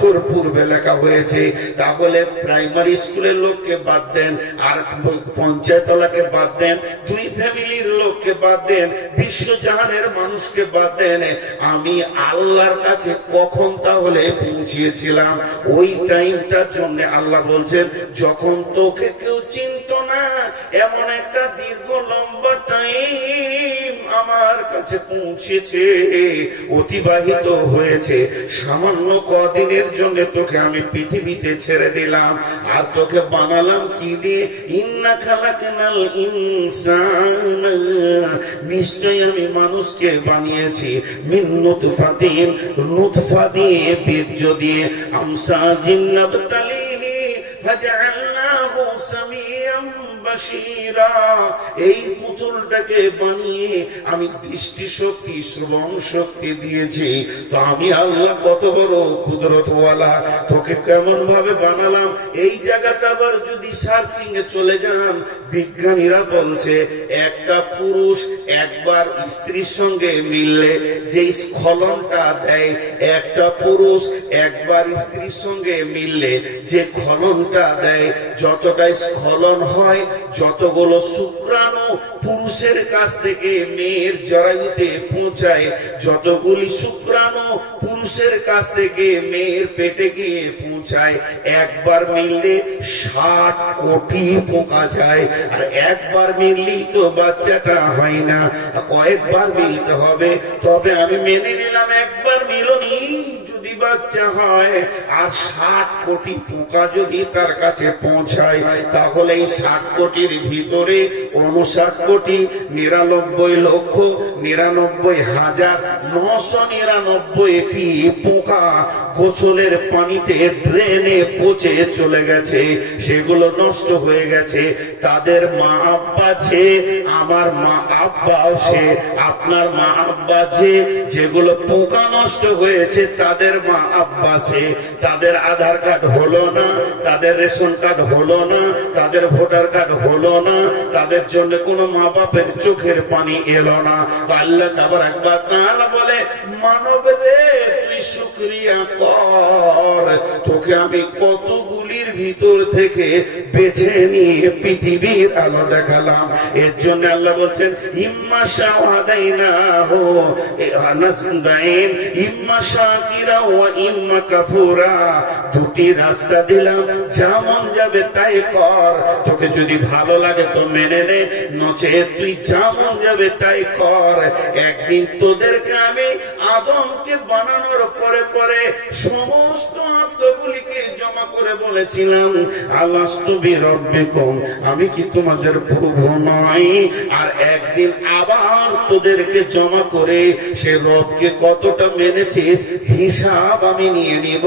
বছর পূর্বে লেখা হয়েছে। তাহলে প্রাইমারি স্কুলের লোককে বাদ দেন, আর পঞ্চায়েতলাকে বাদ দেন, দুই ফ্যামিলির লোককে বাদ দেন, বিশ্বজাহানের মানুষকে বাদ দেন, আমি আল্লাহর কাছে কখন তাহলে পৌঁছিয়েছিলাম? ওই টাইমটার জন্য আল্লাহ বলছেন, যখন তোকে কেউ চিনত না, এমন একটা দীর্ঘ লম্বা টাইম আমার কাছে পৌঁছেছে, অতিবাহিত হয়েছে। সামান্য কদিনের জন্য তোকে আমি পৃথিবীতে ছেড়ে দিলাম, আর তোকে বানালাম কি দিয়ে? ইন্না খালাকনাল ইনসানা, নিশ্চয়ই আমি মানুষকে বানিয়েছি মিন নুতফাতিন, নুতফা দিয়ে, বীর্য দিয়ে, আমসাজিন নাবতালিহি ফাজআলনাহু সামিয়াম বাশীরা। এই পুতুলটাকে বানিয়ে আমি দৃষ্টি শক্তি, শ্রবণ শক্তি দিয়েছি। তো আমি আল্লাহ কত বড় কুদরতওয়ালা, তোকে কেমন ভাবে বানালাম। এই জায়গাটা আবার যদি সার্চিং এ চলে যান, বিজ্ঞানীরা বলছে একটা পুরুষ একবার স্ত্রীর সঙ্গে মিললে যে স্খলনটা দেয়, একটা পুরুষ একবার স্ত্রীর সঙ্গে মিললে যে খলনটা দেয়, যতটা স্খলন হয়, যতগুলো শুক্রাণু পুরুষের কাছ থেকে মেয়ের জরায়ুতে পৌঁছায়, যতগুলি শুক্রাণু পুরুষের কাছ থেকে মেয়ের পেটে গিয়ে পৌঁছায়, একবার মিললে 60 কোটি পোকা যায়। আর একবার মিললেই তো বাচ্চাটা হয় না, কয়েকবার মিলতে হবে। তবে আমি মেনে নিলাম একবার মিলনি যদি বাচ্চা হয়, আর 60 কোটি পোকা যদি তার কাছে পৌঁছায়, তাহলে এই 60 কোটির ভিতরে 59,99,999টি পোকা গোসলের পানিতে ড্রেনে পচে চলে গেছে, সেগুলো নষ্ট হয়ে গেছে। তাদের মা আব্বা আছে, আমার মা আব্বা আছে, আপনার মা আব্বা আছে, যেগুলো পোকা নষ্ট হয়েছে তাদের মা আব্বা আছে। তাদের আধার কার্ড হলো না, তাদের রেশন কার্ড হলো না, তাদের ভোটার কার্ড হলো না, তাদের জন্য কোনো মা বাপের চোখের পানি এলো না। তো আল্লাহ তাবারাক ওয়া তাআলা বলে, মানব রে তুই শুকরিয়া কর, তোকে আমি কতগুলির ভিতর থেকে বেছে নিয়ে পৃথিবীর আলো দেখালাম। এর জন্য আল্লাহ বলছেন, ইম্মা শাওয়াদাইনাহু নাসদাইন ইম্মা শাকিরা ওয়া ইম্মা কাফুরা, দুটি রাস্তা দিলাম, যেমন যাবে তাই কর। তোকে যদি ভালো লাগে তো মেনে নে, নচেত তুই যেমন যাবে তাই কর। একদিন তোদেরকে আমি আদমকে বানানোর পরে পরে সমস্ত আত্মগুলিকে জমা করে বলেছিলাম, আলাস্তু বিরাব্বিকুম, আমি কি তোমাদের প্রভু নই? আর একদিন আবার তোদেরকে জমা করে সে রবকে কতটা মেনেছিস হিসাব আমি নিয়ে নিব।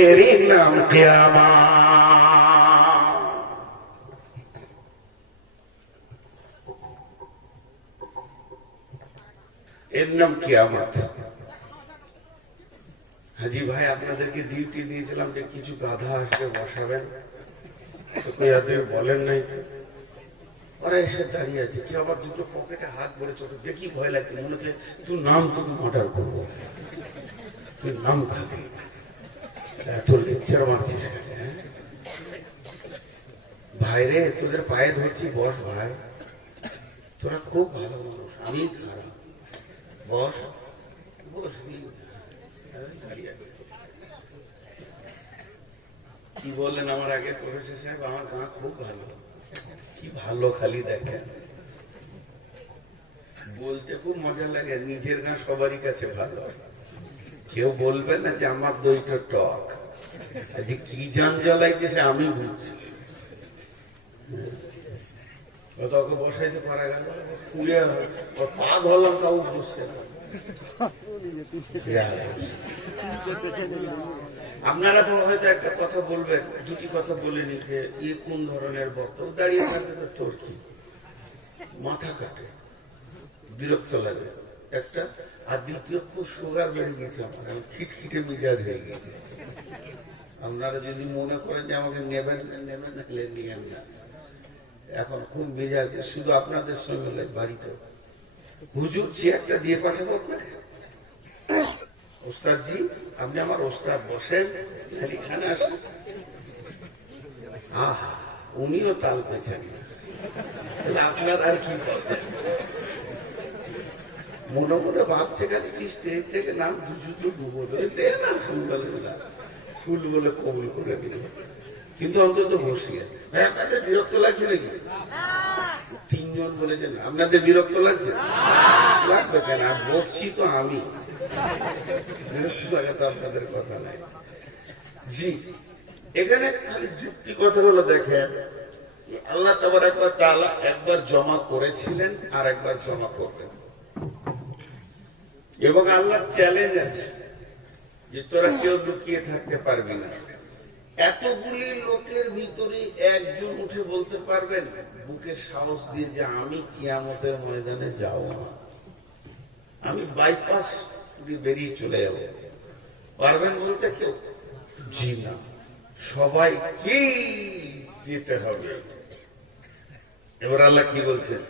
এরই নাম কিয়ামত। এর নাম কিয়ামত। হাজি ভাই, আপনাদেরকে ডিউটি দিয়েছিলাম যে কিছু গাধা আসবে বসাবেন, বলেন নাই। ওরা এসে দাঁড়িয়ে আছে, কি আবার দুটো পকেটে হাত ভরে চোখ দেখি ভয় লাগছে, মনে হচ্ছে তুই নাম তুমি অর্ডার করবো, তুই নাম খালি এত লেকচার মারছিস। ভাইরে তোদের পায়ে ধরছি, বস ভাই, তোরা খুব ভালো মানুষ, আমি খারাপ, বস বস। কি বললেন আমার আগে প্রফেসর সাহেব, আমার গাঁ খুব ভালো। কি ভালো খালি দেখেন, বলতে খুব মজা লাগে, নিজের গাঁ সবারই কাছে ভালো। কেউ বলবে না যে আমার দইটা টক, আজকে কি জান জ্বলাইছে সে আমি বুঝছি। তোকে বসাইতে পারা গেল, পুড়ে পা ধরলাম তাও বুঝছে না। আপনারা হয়তো একটা কথা বলবেন, দুটি কথা বলে নিবে, ইয়ে কোন ধরনের বক্তব্য, দাঁড়িয়ে থাকবে তো তোর কি মাথা কাটে, বিরক্ত লাগে একটা। আর দ্বিতীয়, খুব সুগার বেড়ে গেছে আমার, আমি খিটখিটে মিজাজ হয়ে গেছে। আপনারা যদি মনে করেন যে আমাকে নেবেন নেবেন, নিয়ে না, এখন খুব মেজাজ, শুধু আপনাদের সঙ্গে বাড়িতে হুজুর চেয়ারটা দিয়ে পাঠাবো আপনাকে, ওস্তাদজি আপনি আমার ওস্তাদ, বসেন, এখানে আসুন। আহা, উনিও তাল পেয়েছেন, আপনার আর কি কথা। মনে মনে ভাবছে খালি কি স্টেজ থেকে নাম দুটো ডুবো দে না, ফুল বলে কবুল করে দিল, কিন্তু অন্তত বসিয়ে। আপনাদের বিরক্ত লাগছে নাকি? তিনজন বলেছেন আপনাদের বিরক্ত লাগছে? লাগবে কেন, বসছি তো আমি, বিরক্ত লাগা তো আপনাদের কথা নাই। জি, এখানে খালি যুক্তি কথা হলো, দেখেন আল্লাহ তাআলা একবার জমা করেছিলেন আর একবার জমা করবেন, এবং আল্লাহর চ্যালেঞ্জ আছে যে তোরা কেউ লুকিয়ে থাকতে পারবি না। এতগুলি লোকের ভিতরে একজন উঠে বলতে পারবেন বুকে সাহস দিয়ে যে আমি কিয়ামতের ময়দানে যাব না, আমি বাইপাস দিয়ে বেরিয়ে চলে যাব, পারবেন বলতে কেউ? জি না, সবাইকে যেতে হবে। এবার আল্লাহ কি বলছেন?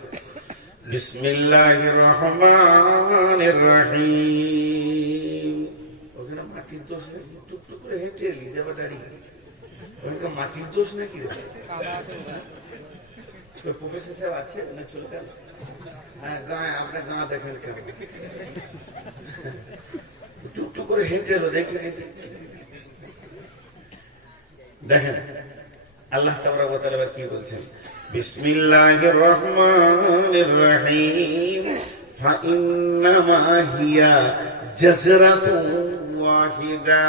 বিসমিল্লাহির রহমানির রহিম। ওখানে মাটির দোষ নাকি? টুকটুক করে হেঁটে এলি দেবা দাঁড়িয়ে, ওখানে মাটির দোষ নাকি? প্রফেসর সাহেব আছে না? চলে গেল। হ্যাঁ, গায়ে আপনার গা দেখেন কেমন, টুকটুক করে হেঁটে এলো, দেখে দেখেন আল্লাহ তাআলা কি বলছেন? বিসমিল্লাহির রহমানির রহিম। ফাইন্নামা হিয়া জাজরাতুন ওয়াহিদা,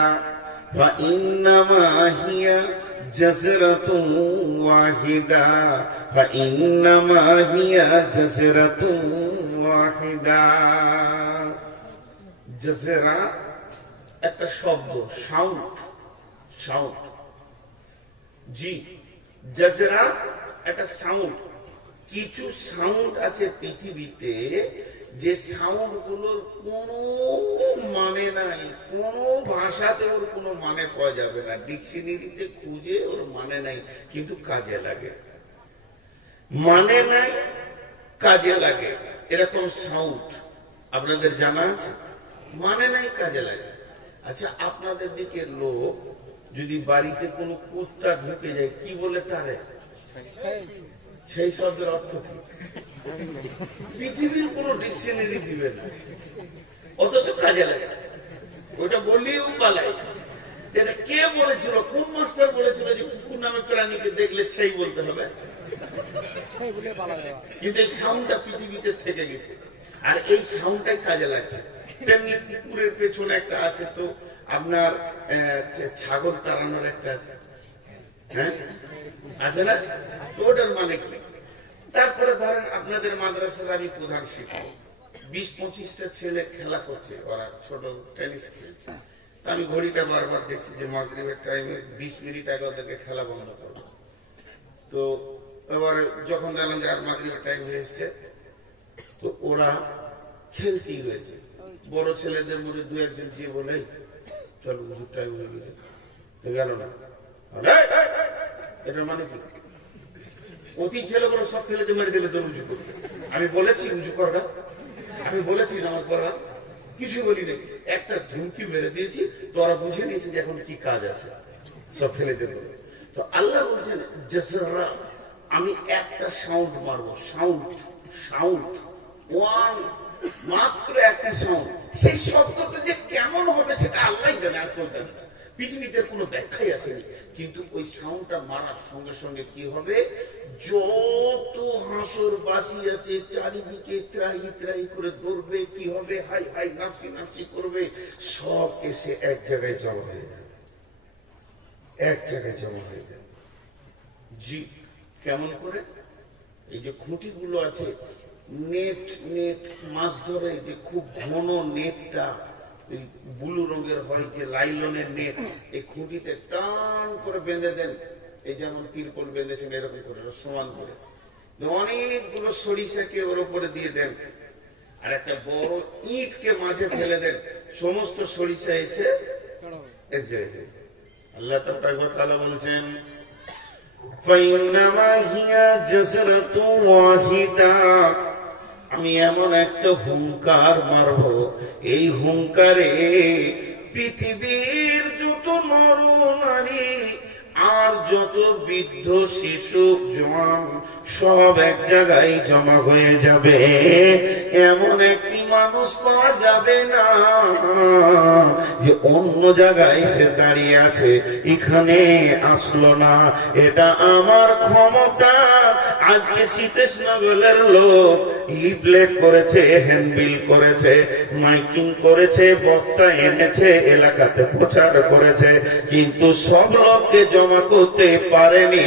ফাইন্নামা হিয়া জাজরাতুন ওয়াহিদা, ফাইন্নামা হিয়া জাজরাতুন ওয়াহিদা। জাজরা একটা শব্দ, সাউন্ড, সাউন্ড। জি, জাজরা একটা সাউন্ড। কিছু সাউন্ড আছে পৃথিবীতে যে সাউন্ড গুলোর কোনো মানে নাই, কোন ভাষাতে ওর কোনো মানে পাওয়া যাবে না, ডিকশনারিতে খুঁজে ওর মানে নাই, কিন্তু কাজে লাগে। মানে নাই, কাজে লাগে, এরকম সাউন্ড আপনাদের জানা আছে? মানে নাই, কাজে লাগে। আচ্ছা, আপনাদের দিকে লোক যদি বাড়িতে কোনো কুত্তা ঢুকে যায় কি বলে তারে? সেই শব্দের অর্থ কি? পৃথিবীর কোন ডিকশনারি দিবে না, অথচ কাজে লাগে। ওটা বললেও পালাই। এটা কে বলেছিল, কোন মাস্টার বলেছিল যে কুকুর নামে প্রাণীকে দেখলে সেই বলতে হবে? কিন্তু এই সাউন্ডটা পৃথিবীতে থেকে গেছে, আর এই সাউন্ডটাই কাজে লাগছে। তেমনি কুকুরের পেছনে একটা আছে, তো আপনার ছাগল তাড়ানোর একটা আছে, হ্যাঁ আছে না? তো ওটার মানে কি? তারপরে ধরেন আপনাদের মাদ্রাসার আমি প্রধান শিক্ষক, 20-25টা ছেলে খেলা করছে, ওরা ছোট টেনিস খেলছে। আমি ঘড়িটা বারবার দেখছি যে মাগরিবের টাইমে 20 মিনিট আগে ওদেরকে খেলা বন্ধ করবো। তো এবার যখন জানলাম যে আর মাগরিবের টাইম হয়ে এসছে, তো ওরা খেলতেই রয়েছে। বড় ছেলেদের মধ্যে দু একজন যে বলে চল উজুর টাইম হয়ে গেছে, গেল না। এটা মানে কি? অতি ছেলেগুলো সব ফেলে দিয়ে মেরে দিলে তোর উজু করবে। আমি বলেছি উজু করবা, আমি বলেছি নামাজ পড়া, কিছু বলিনি, একটা ধুমকি মেরে দিয়েছি, তোরা বুঝে নিয়েছে যে এখন কি কাজ আছে, সব ফেলে দেবে। তো আল্লাহ বলছেন জাসরা, আমি একটা সাউন্ড মারবো, সাউন্ড, সাউন্ড, ওয়ান, মাত্র একটা সাউন্ড। সেই শব্দটা যে কেমন হবে সেটা আল্লাহ জানে, আর কেউ জানে না। পৃথিবীতে কোনো ব্যাখ্যাই আসেনি, কিন্তু ওই সাউন্ডটা মারার সঙ্গে সঙ্গে কি হবে? যত হাসর বাসি আছে চারিদিকে ত্রাহি ত্রাহি করে দৌড়বে, কি হবে? হাই হাই নাফসি নাফসি করবে, সব এসে এক জায়গায় জমা হয়ে যাবে, এক জায়গায় জমা হয়ে যাবে। জি, কেমন করে? এই যে খুঁটিগুলো আছে, নেট, নেট মাছ ধরে যে খুব ঘন নেটটা ব্লু রঙের হয়, যে লাইলনের নেট, এই খুঁটিতে টান করে বেঁধে দেন, এই যেমন তিরপল বেঁধেছেন এরকম করে সমান করে, অনেকগুলো সরিষাকে ওর উপরে দিয়ে দেন, আর একটা বড় ইটকে মাঝে ফেলে দেন, সমস্ত সরিষা এসে এক জায়গায়। আল্লাহ তাআলা বলছেন ফাইন্নামা হিয়া জাসরাতুন ওয়াহিদা, আমি এমন একটা হুঙ্কার মারব, এই হুঙ্কারে পৃথিবীর যত নর নারী আর যত বৃদ্ধ শিশু জওয়ান সব এক জায়গায় জমা হয়ে যাবে। এমন একটি মানুষ পাওয়া যাবে না যে অন্য জায়গায় সে দাঁড়িয়ে আছে, এখানে আসলো না। এটা আমার ক্ষমতা। আজকে সীতেশনগরের লোক লিফলেট করেছে, হ্যান্ডবিল করেছে, মাইকিং করেছে, বক্তা এনেছে, এলাকাতে প্রচার করেছে, কিন্তু সব লোককে জমা করতে পারেনি।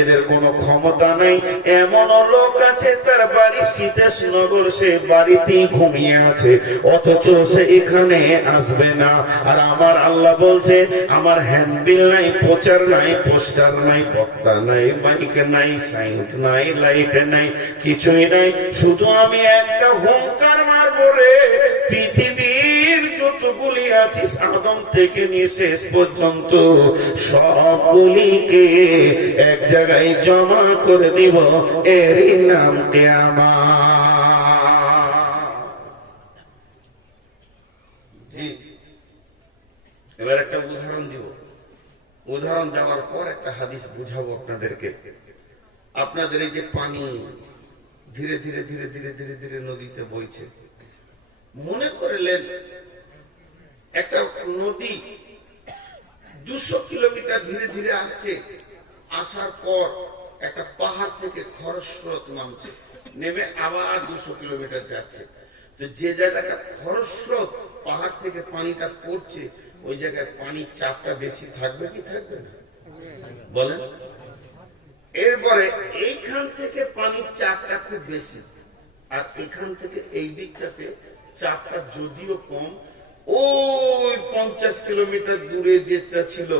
এদের কোনো ক্ষমতা নেই। এমন লোক আছে তার বাড়ি সীতেশনগর, সে বাড়িতেই ঘুমিয়ে আছে, অথচ সে এখানে আসবে না। আর আমার আল্লাহ বলছে আমার হ্যান্ডবিল নাই, প্রচার নাই, পোস্টার নাই, বক্তা নাই, মাইক নাই, সাইন নাই, লাইট নাই, কিছুই নাই। শুধু আমি একটা হুঙ্কার মারবো রে, পৃথিবীর যতগুলি আছিস আদম থেকে নিয়ে শেষ পর্যন্ত সবগুলিকে এক জায়গায় জমা করে দিব, এরই নাম কিয়ামত। জি, এবার একটা উদাহরণ দিব। উদাহরণ দেওয়ার পর একটা হাদিস বুঝাবো আপনাদেরকে। আপনাদের এই যে পানি ধীরে ধীরে ধীরে ধীরে ধীরে ধীরে নদীতে বইছে, মনে করলেন একটা নদী 200 কিলোমিটার ধীরে ধীরে আসছে, আসার পর একটা পাহাড় থেকে খরস্রোত নামছে, নেমে আবার 200 কিলোমিটার যাচ্ছে। তো যে জায়গাটা খরস্রোত, পাহাড় থেকে পানিটা পড়ছে, ওই জায়গায় পানির চাপটা বেশি থাকবে কি থাকবে না বলেন? এরপরে এইখান থেকে পানির চাপটা খুব বেশি, আর এখান থেকে এই দিকটাতে চাপটা যদিও কম। ওই 50 কিলোমিটার দূরে যেটা ছিল,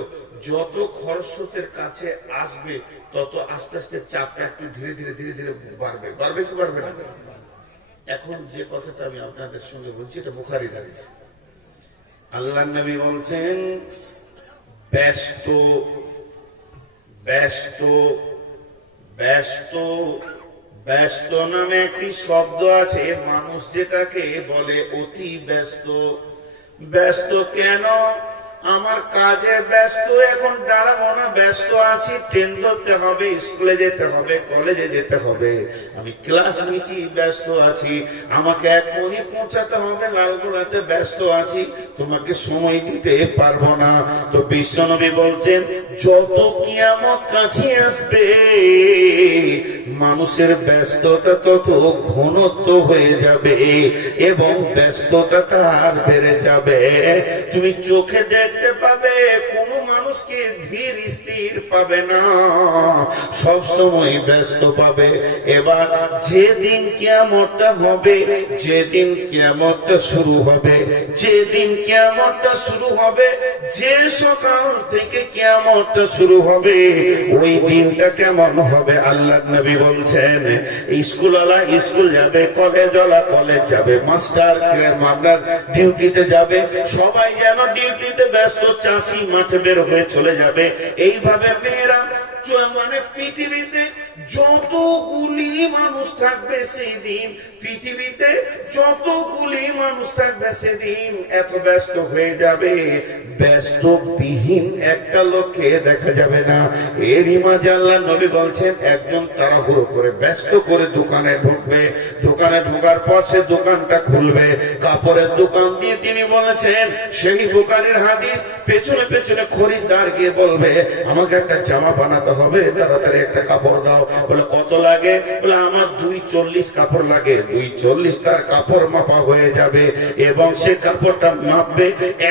যত খরস্রোতের কাছে আসবে তত আস্তে আস্তে চাপটা একটু ধীরে ধীরে ধীরে ধীরে বাড়বে। বাড়বে কি বাড়বে না? এখন যে কথাটা আমি আপনাদের সঙ্গে বলছি, এটা বুখারীর হাদিস। আল্লাহর নবী বলছেন ব্যস্ত ব্যস্ত ব্যস্ত ব্যস্ত নামে একটি শব্দ আছে, মানুষ যেটাকে বলে অতি ব্যস্ত। ব্যস্ত কেন? আমার কাজে ব্যস্ত, এখন দাঁড়াবো না, ব্যস্ত আছি, ট্রেন ধরতে হবে, স্কুলে যেতে হবে, কলেজে যেতে হবে, আমি ক্লাস নিচ্ছি, ব্যস্ত আছি, আমাকে এখনই পৌঁছাতে হবে লালগোলাতে, ব্যস্ত আছি, তোমাকে সময় দিতে পারবো না। তো বিশ্বনবী বলছেন যত কিয়ামত কাছে আসবে মানুষের ব্যস্ততা তত ঘনত্ব হয়ে যাবে এবং ব্যস্ততা তার বেড়ে যাবে। তুমি চোখে দেখতে পাবে কোন মানুষকে ধীর স্থির পাবে না, সব সময় ব্যস্ত পাবে। এবার যেদিন কিয়ামতটা হবে, যেদিন কিয়ামতটা শুরু হবে, যেদিন কিয়ামতটা শুরু হবে, যে সকাল থেকে কিয়ামতটা শুরু হবে, ওই দিনটা কেমন হবে আল্লাহর নবী বলছেন, স্কুলওয়ালা স্কুল যাবে, কলেজওয়ালা কলেজ যাবে, মাস্টার ডিউটিতে যাবে, সবাই যেন ডিউটিতে ব্যস্ত, চাষি মাঠে বের হয়ে চলে যাবে। এইভাবে মেয়েরা মানে পৃথিবীতে যতগুলি মানুষ থাকবে সেদিন, পৃথিবীতে যতগুলি মানুষ থাকবে সেদিন এত ব্যস্ত হয়ে যাবে, ব্যস্ত বিহীন একটা লোককে দেখা যাবে না। এরই মাঝে আল্লাহর নবী বলছেন একজন তাড়াহুড়ো করে ব্যস্ত করে দোকানে ঢুকবে, দোকানে ঢোকার পর সে দোকানটা খুলবে, কাপড়ের দোকান দিয়ে তিনি বলেছেন সেই বুখারীর হাদিস, পেছনে পেছনে খরিদ্দার গিয়ে বলবে আমাকে একটা জামা বানাতে হবে, তাড়াতাড়ি একটা কাপড় দাও। বলে কত লাগে? বলে আমার 240 কাপড় লাগে। 240 তার কাপড় মাপা হয়ে যাবে এবং সে কাপড়টা মাপবে।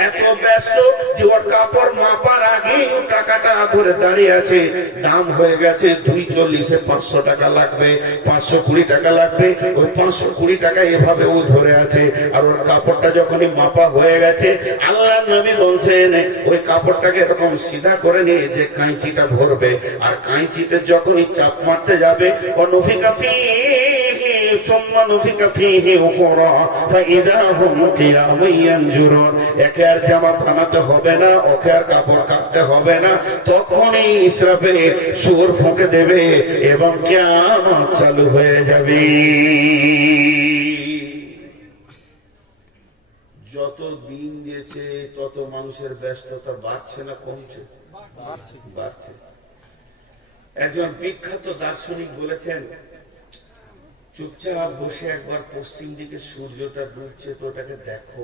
এত ব্যস্ত যে ওর কাপড় মাপার আগেই ও টাকাটা ধরে দাঁড়িয়ে আছে, দাম হয়ে গেছে 240-এ 500 টাকা লাগবে, 520 টাকা লাগবে, ওই 520 টাকা এভাবে ও ধরে আছে। আর ওর কাপড়টা যখনই মাপা হয়ে গেছে, আল্লাহর নবী বলছেন ওই কাপড়টাকে এরকম সিধা করে নিয়ে যে কাঁচিটা ভরবে, আর কাঁচিতে যখনই চাপ মারতে যাবে সুম্মা নুফিকা ফীহি উখরা ফাইদা হুম কিয়ামুন ইয়ানজুরুন। একে আর জামা বানাতে হবে না, ওকে আর কাপড় কাটতে হবে না, তখনই ইসরাফিল সূর ফুঁকে দেবে এবং কিয়ামত চালু হয়ে যাবে। যত দিন গেছে তত মানুষের ব্যস্ততা বাড়ছে না কমছে? বাড়ছে। একজন বিখ্যাত দার্শনিক বলেছেন, চুপচাপ বসে একবার পশ্চিম দিকে সূর্যটা ডুবছে তো ওটাকে দেখো,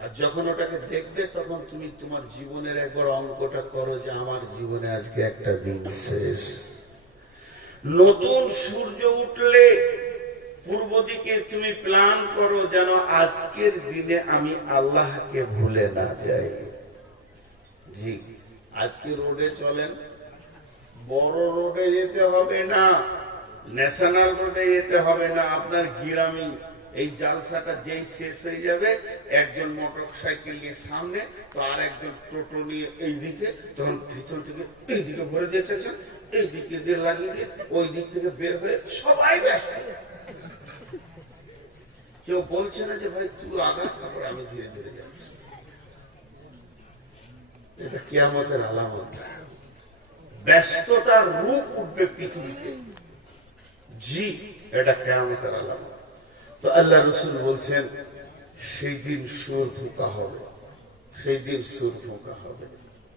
আর যখন ওটাকে দেখবে তখন তুমি তোমার জীবনের একবার অঙ্কটা করো যে আমার জীবনে আজকে একটা দিন শেষ। নতুন সূর্য উঠলে পূর্ব দিকে তুমি প্ল্যান করো যেন আজকের দিনে আমি আল্লাহকে ভুলে না যাই। জি, আজকে রোডে চলেন, বড় রোডে যেতে হবে না, ন্যাশনাল রোডে যেতে হবে না, আপনার গ্রামে এই জালসাটা যেই শেষ হয়ে যাবে একজন মোটর সাইকেল নিয়ে সামনে তো আর একজন টোটো নিয়ে এইদিকে, তখন পিছন থেকে এইদিকে ভরে দিয়েছে, এই দিকে দিয়ে লাগিয়ে দিয়ে ওই দিক থেকে বের হয়ে সবাই ব্যস্ত। কেউ বলছে না যে ভাই তুই আগা, তারপর আমি ধীরে ধীরে যাচ্ছি। এটা কিয়ামতের আলামত। ব্যস্ততার রূপ উঠবে পৃথিবীতে। জি, এটা কিয়ামতের আলামত। তো আল্লাহ রাসূল বলছেন সেই দিন সুর ফুঁকা হবে, সেই দিন সুর ফুঁকা হবে।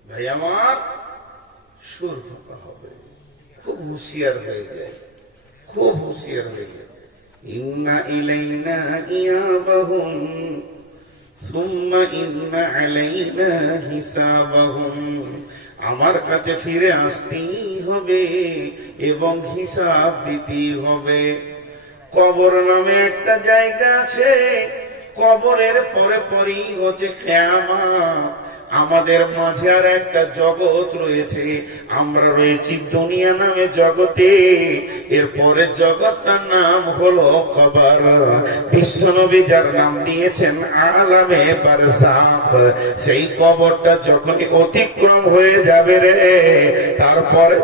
ভাই আমার, সুর ফুঁকা হবে। খুব হুঁশিয়ার হয়ে যায়, খুব হুঁশিয়ার হয়ে যায়। ইন্না ইলাইনা ইয়াবাহুম সুম্মা ইন্না আলাইনা হিসাবাহুম। আমার কাছে ফিরে আসতেই হবে এবং হিসাব দিতেই হবে। কবর নামে একটা জায়গা আছে, কবরের পরে পরেই হচ্ছে কিয়ামত। আমাদের মাঝে আর একটা জগৎ রয়েছে, আমরা রয়েছি দুনিয়া নামে জগতে, এরপরে জগৎটার নাম হলো কবর। বিশ্বনবী যার নাম দিয়েছেন আলামে বারজাখ, সেই কবরটা যখন অতিক্রম হয়ে যাবে রে, তারপরে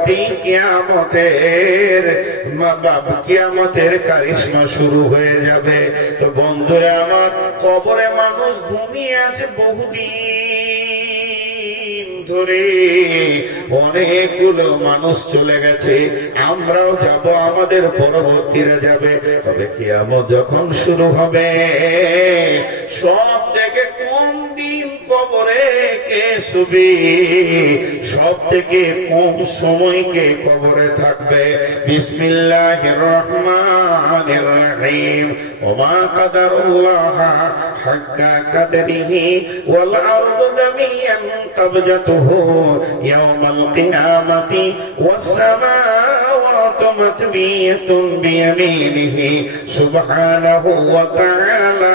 কিয়ামতের কারিশমা শুরু হয়ে যাবে। তো বন্ধুরা আমার, কবরে মানুষ ঘুমিয়ে আছে বহুদিন ধরে, অনেকগুলো মানুষ চলে গেছে, আমরাও যাব, আমাদের পরবর্তীরা যাবে। তবে কিয়ামত যখন শুরু হবে, সব থেকে কম দিন কবরে কে শুবে, সব থেকে কম সময় কে কবরে থাকবে। বিসমিল্লাহির রহমানির রহিম। ওমা কাদারুল্লাহ হাক্কা কাদরিহি ওয়াল আরদু জামিআন তাবজাতুহু ইয়াওমাল কিয়ামাতি ওয়াস সামাওয়াতু মাতবিয়াতুন বিয়ামিনিহি সুবহানাহু ওয়া তাআলা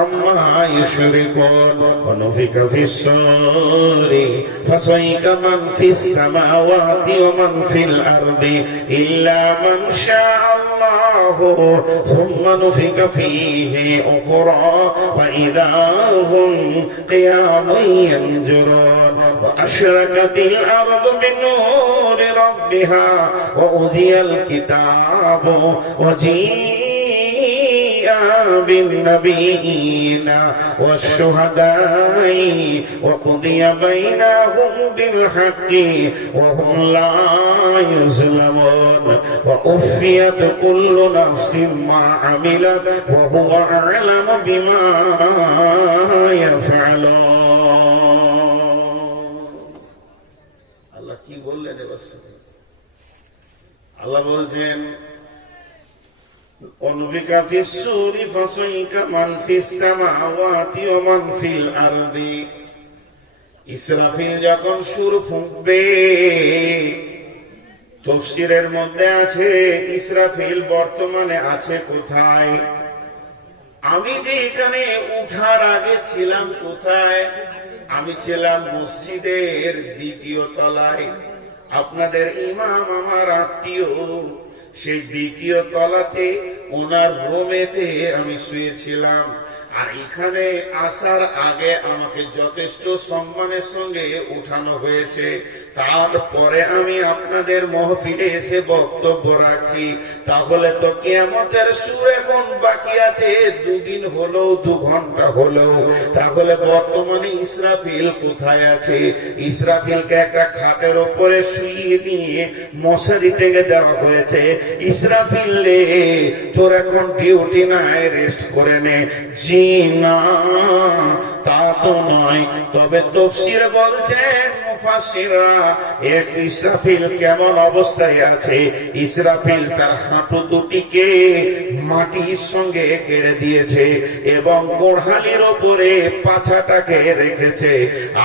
আম্মা ইউশরিকুন। ওয়া নুফিকা ফিস-সূরি ফাসাইকা মান ফিস-সামাওয়াতি ওয়া মান ফিল-আরদি ইল্লা মান শাআল্লাহু সুম্মা নুফিকা ফীহি উখরা ফাইযা হুম কিয়ামুন ইয়ানজুরুন। ওয়া আশরাকাতিল আরদু বিনূরি রাব্বিহা ওয়া উযিয়াল কিতাবু ওয়া بالنبيين والشهداء وقضي بينهم بالحق وهم لا يظلمون ووفيت كل نفس ما عملت وهو أعلم بما يفعلون। আল্লাহ কি বললেন এবার? আল্লাহ বলছেন অনুবিকা ফিস-সূরি ফাসাইকা মান ফিস-সামাওয়াতি ওয়া মান ফিল-আরদি। ইসরাফিল যখন সুর ফুঁকবে, তাফসীরের মধ্যে আছে ইসরাফিল বর্তমানে আছে কোথায়? আমি যে এখানে উঠার আগে ছিলাম কোথায়? আমি ছিলাম মসজিদের দ্বিতীয় তলায়। আপনাদের ইমাম আমার আত্মীয়, সেই দ্বিতীয় তলাতে ওনার রুমেতে আমি শুয়েছিলাম। আর এখানে আসার আগে আমাকে যথেষ্ট সম্মানের সঙ্গে উঠানো হয়েছে, তারপরে আমি আপনাদের মহফিলে এসে বক্তব্য রাখি। তাহলে তো কিয়ামতের সুর এখন বাকি আছে, 2 দিন হলো, 2 ঘন্টা হলো। তাহলে বর্তমানে ইসরাফিল কোথায় আছে? ইসরাফিলকে একটা খাটের উপরে শুইয়ে নিয়ে মশারি টেনে দেওয়া হয়েছে। ইসরাফিল রে, তোর এখন ডিউটি নাই, রেস্ট করে নে। জি না, তা তো নয়। তবে তাফসীরে বলছেন মুফাসসিররা, এক ইসরাফিল কেমন অবস্থায় আছে? ইসরাফিল তার হাঁটু দুটিকে মাটির সঙ্গে কেড়ে দিয়েছে এবং গোড়ালির ওপরে পাছাটাকে রেখেছে,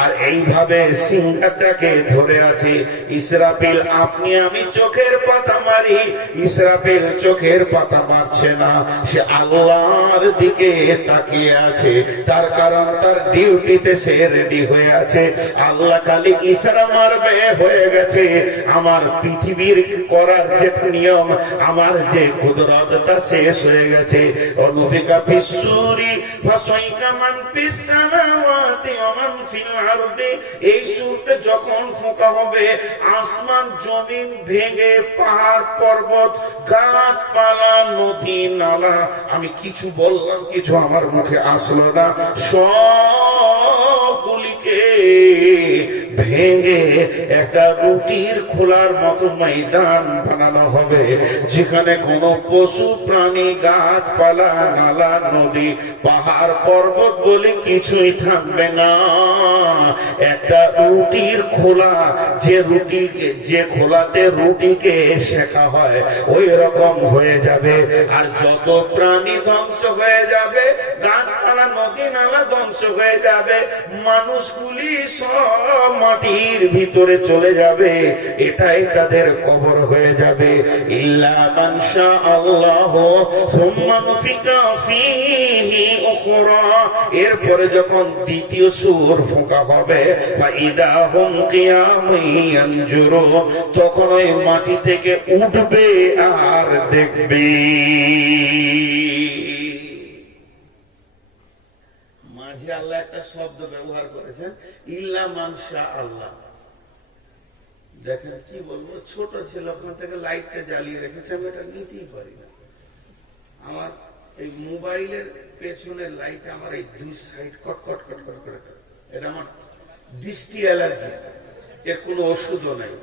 আর এইভাবে সিংহাটাকে ধরে আছে। ইসরাফিল, আপনি আমি চোখের পাতা মারি, ইসরাফিল চোখের পাতা মারছে না, সে আল্লাহর দিকে তাকিয়ে আছে। তার কারণ তার ডিউটিতে সে রেডি হয়ে আছে। আল্লাহ খালি ইশারা মারবে, হয়ে গেছে। আমার পৃথিবীর করার যে নিয়ম, আমার যে কুদরত, তা শেষ হয়ে গেছে। অনুফিকা ফিসসুরি ফাসাইকা মান ফিস সামাওয়াতি ওয়া মান ফিল আরদি, এই সূরটা যখন ফোঁকা হবে, আসমান জমিন ভেঙে পাহাড় পর্বত গাছপালা নদী নালা, আমি কিছু বললাম, কিছু আমার মুখে আসলো না, সবগুলিকে ভেঙে একটা রুটির খোলার মতো ময়দান বানানো হবে, যেখানে কোনো পশু প্রাণী গাছপালা নালা নদী পাহাড় পর্বত বলে কিছুই থাকবে না। একটা রুটির খোলা, যে রুটিকে, যে খোলাতে রুটিকে শেখা হয়, ওই রকম হয়ে যাবে। আর যত প্রাণী ধ্বংস হয়ে যাবে, গাছপালা নদী নালা ধ্বংস হয়ে যাবে, মানুষগুলি সব মাটির ভিতরে চলে যাবে, এটাই তাদের কবর হয়ে যাবে। ইল্লা মান শাআল্লাহ সুম্মা নুফিকা ফীহি উখরা, এরপরে যখন দ্বিতীয় সূর ফোঁকা হবে, ফাইদা হুম কিয়ামুন ইয়ানজুরুন, তখন ওই মাটি থেকে উঠবে আর দেখবে। মাঝে আল্লাহ একটা শব্দ ব্যবহার করেছেন, ইল্লা মান শাআল্লাহ। দেখেন কি বলবো, ছোট ছেলে ওখান থেকে লাইটটা জ্বালিয়ে রেখেছে, আমি এটা নিতেই পারি না। আমার এই মোবাইলের পেছনের লাইট আমার এই 2 সাইড কটকট কটকট করে, এটা আমার দৃষ্টি অ্যালার্জি, এর কোনো ওষুধও নাই।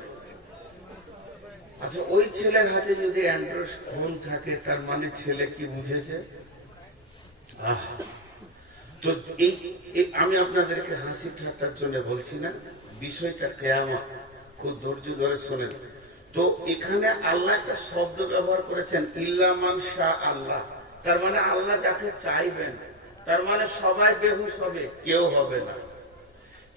আচ্ছা, ওই ছেলের হাতে যদি অ্যান্ড্রয়েড ফোন থাকে, তার মানে ছেলে কি বুঝেছে? তো এই আমি আপনাদেরকে হাসি ঠাট্টার জন্য বলছি না, বিষয়টা কিয়ামত, খুব ধৈর্য ধরে শোনেন। তো এখানে আল্লাহ একটা শব্দ ব্যবহার করেছেন, ইল্লা মান শাআল্লাহ, তার মানে আল্লাহ যাকে চাইবেন, তার মানে সবাই বেহুশ হবে, কেউ হবে না।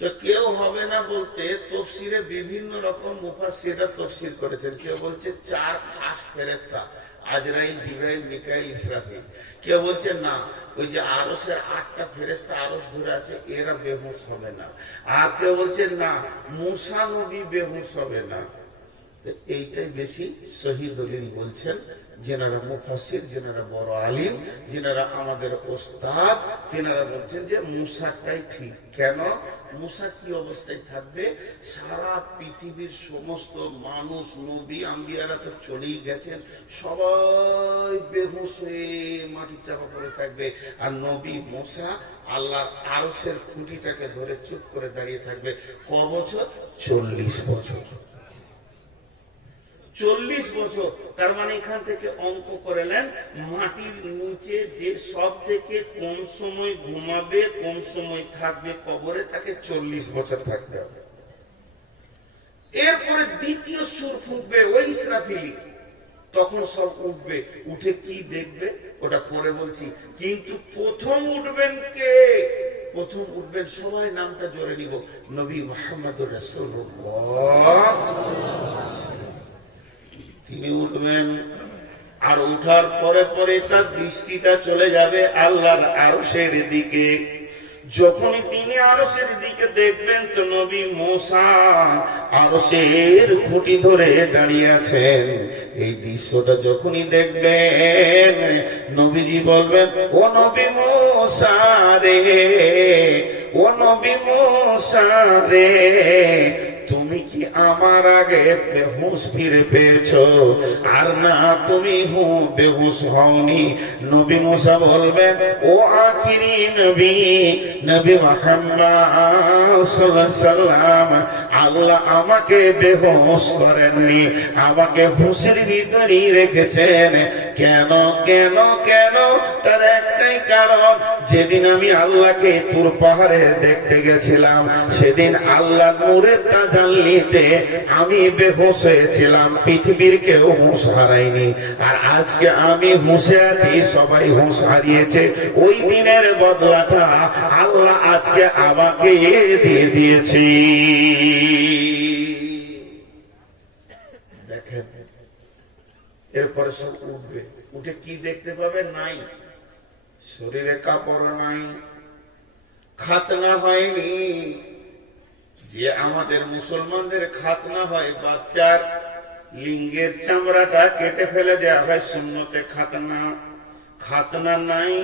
তো কেউ হবে না বলতে তাফসীরে বিভিন্ন রকম মুফাসসিররা তাফসীর করেছেন। কেউ বলছে 4 খাস ফেরেশতা, আজরাইল, জিবরাইল, মিকাইল, ইসরাফিল। কেউ বলছে না, ওই যে আরশের 8টা ফেরেশতা আরশ ধরে আছে, এরা বেহুশ হবে না। আর কেউ বলছে না, মুসা নবী বেহুশ হবে না। এইটাই বেশি সহি দলিল বলছেন যেনারা মুফাসসির, যেনারা বড় আলিম, যেনারা আমাদের ওস্তাদ, তেনারা বলছেন যে মুসাটাই ঠিক। কেন? মুসা কি অবস্থায় থাকবে? সারা পৃথিবীর সমস্ত মানুষ, নবী আম্বিয়ারা তো চলেই গেছেন, সবাই বেহুশ হয়ে মাটি চাপা পড়ে থাকবে, আর নবী মুসা আল্লাহর আরশের খুঁটিটাকে ধরে চুপ করে দাঁড়িয়ে থাকবে। ক বছর? 40 বছর। 40 বছর। তার মানে এখান থেকে অঙ্ক করে নেন, মাটির নিচে যে সব থেকে কোন সময় ঘুমাবে, কোন সময় থাকবে কবরে, তাকে 40 বছর থাকতে হবে। এরপরে দ্বিতীয় সুর ফুঁকবে ওই ইসরাফিলি, তখন সব উঠবে, উঠে কি দেখবে ওটা পরে বলছি। কিন্তু প্রথম উঠবেন কে? প্রথম উঠবেন, সবাই নামটা জোরে নিব, নবী মুহাম্মদুর রাসূলুল্লাহ। তিনি উঠবেন, আর উঠার পরে পরে তার দৃষ্টিটা চলে যাবে আল্লাহর আরশের দিকে। যখনই তিনি আরশের দিকে দেখবেন, তো নবী মুসা আরশের খুঁটি ধরে দাঁড়িয়ে আছেন। এই দৃশ্যটা যখনই দেখবেন, নবীজি বলবেন, ও নবী মুসা, মুসা রে, ও নবী মুসা রে, তুমি কি আমার আগে বেহুশ ফিরে পেয়েছো? আর না, তুমি বেহুশ হওনি। নবী মুসা বলবেন, ও আখিরি নবী, নবী মুহাম্মদ সাল্লাল্লাহু আলাইহি সাল্লাম, আল্লাহ আমাকে বেহুশ করেননি, আমাকে হুঁশের ভিতরেই রেখেছেন। কেন কেন কেন? তার একটাই কারণ, যেদিন আমি আল্লাহকে তুর পাহাড়ে দেখতে গেছিলাম, সেদিন আল্লাহ নূরের তাজাল্লিতে আমি বেহুশ হয়েছিলাম, পৃথিবীর কেউ হুঁশ হারায়নি। আর আজকে আমি হুঁশে আছি, সবাই হুঁশ হারিয়েছে। ওই দিনের বদলাটা আল্লাহ আজকে আমাকে দিয়ে দিয়েছি। দেখেন, এরপরে সব উঠবে, উঠে কি দেখতে পাবে? নাই, শরীরে কাপড় নাই, খাতনা হয়নি। যে আমাদের মুসলমানদের খাতনা হয়, বাচ্চার লিঙ্গের চামড়াটা কেটে ফেলে দেওয়া হয়, সুন্নতে খাতনা। খাতনা নাই,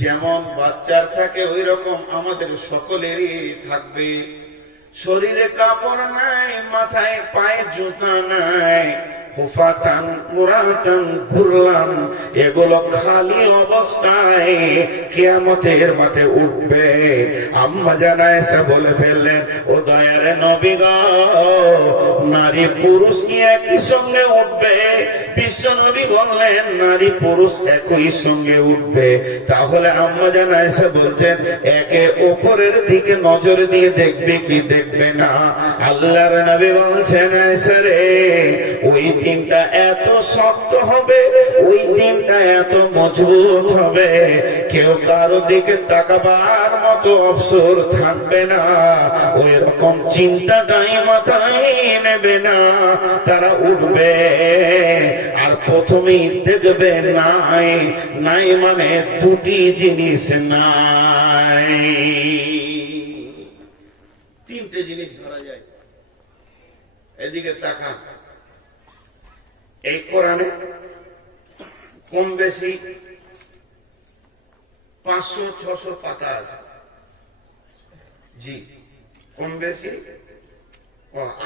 যেমন বাচ্চার থাকে ওই রকম আমাদের সকলেরই থাকবে। শরীরে কাপড় নাই, মাথায় পায়ে জুতা নাই, হুফাতান মুরাতান ঘুরলাম, এগুলো খালি অবস্থায় কিয়ামতের মাঠে উঠবে। আম্মা জানা এসে বলে ফেললেন, ও দয়ার নবী গো, নারী পুরুষ কি একই সঙ্গে উঠবে? বিশ্ব নবী বললেন, নারী পুরুষ একই সঙ্গে উঠবে। তাহলে আম্মা জানা এসে বলছেন, একে ওপরের দিকে নজর দিয়ে দেখবে কি দেখবে না? আল্লাহর নবী বলছেন, এসে রে, ওই দিনটা এত শক্ত হবে, ওই দিনটা এত মজবুত হবে, কেউ কারো দিকে তাকাবার মতো অবসর থাকবে না। ওই রকম চিন্তাটাই মাথায় নেবে না, তারা উঠবে। আর প্রথমেই দেখবে নাই, নাই মানে দুটি জিনিস নাই। তিনটে জিনিস ধরা যায়। এদিকে তাকান, এই কোরআনে কম বেশি 500-600 পাতা আছে। জি, কম বেশি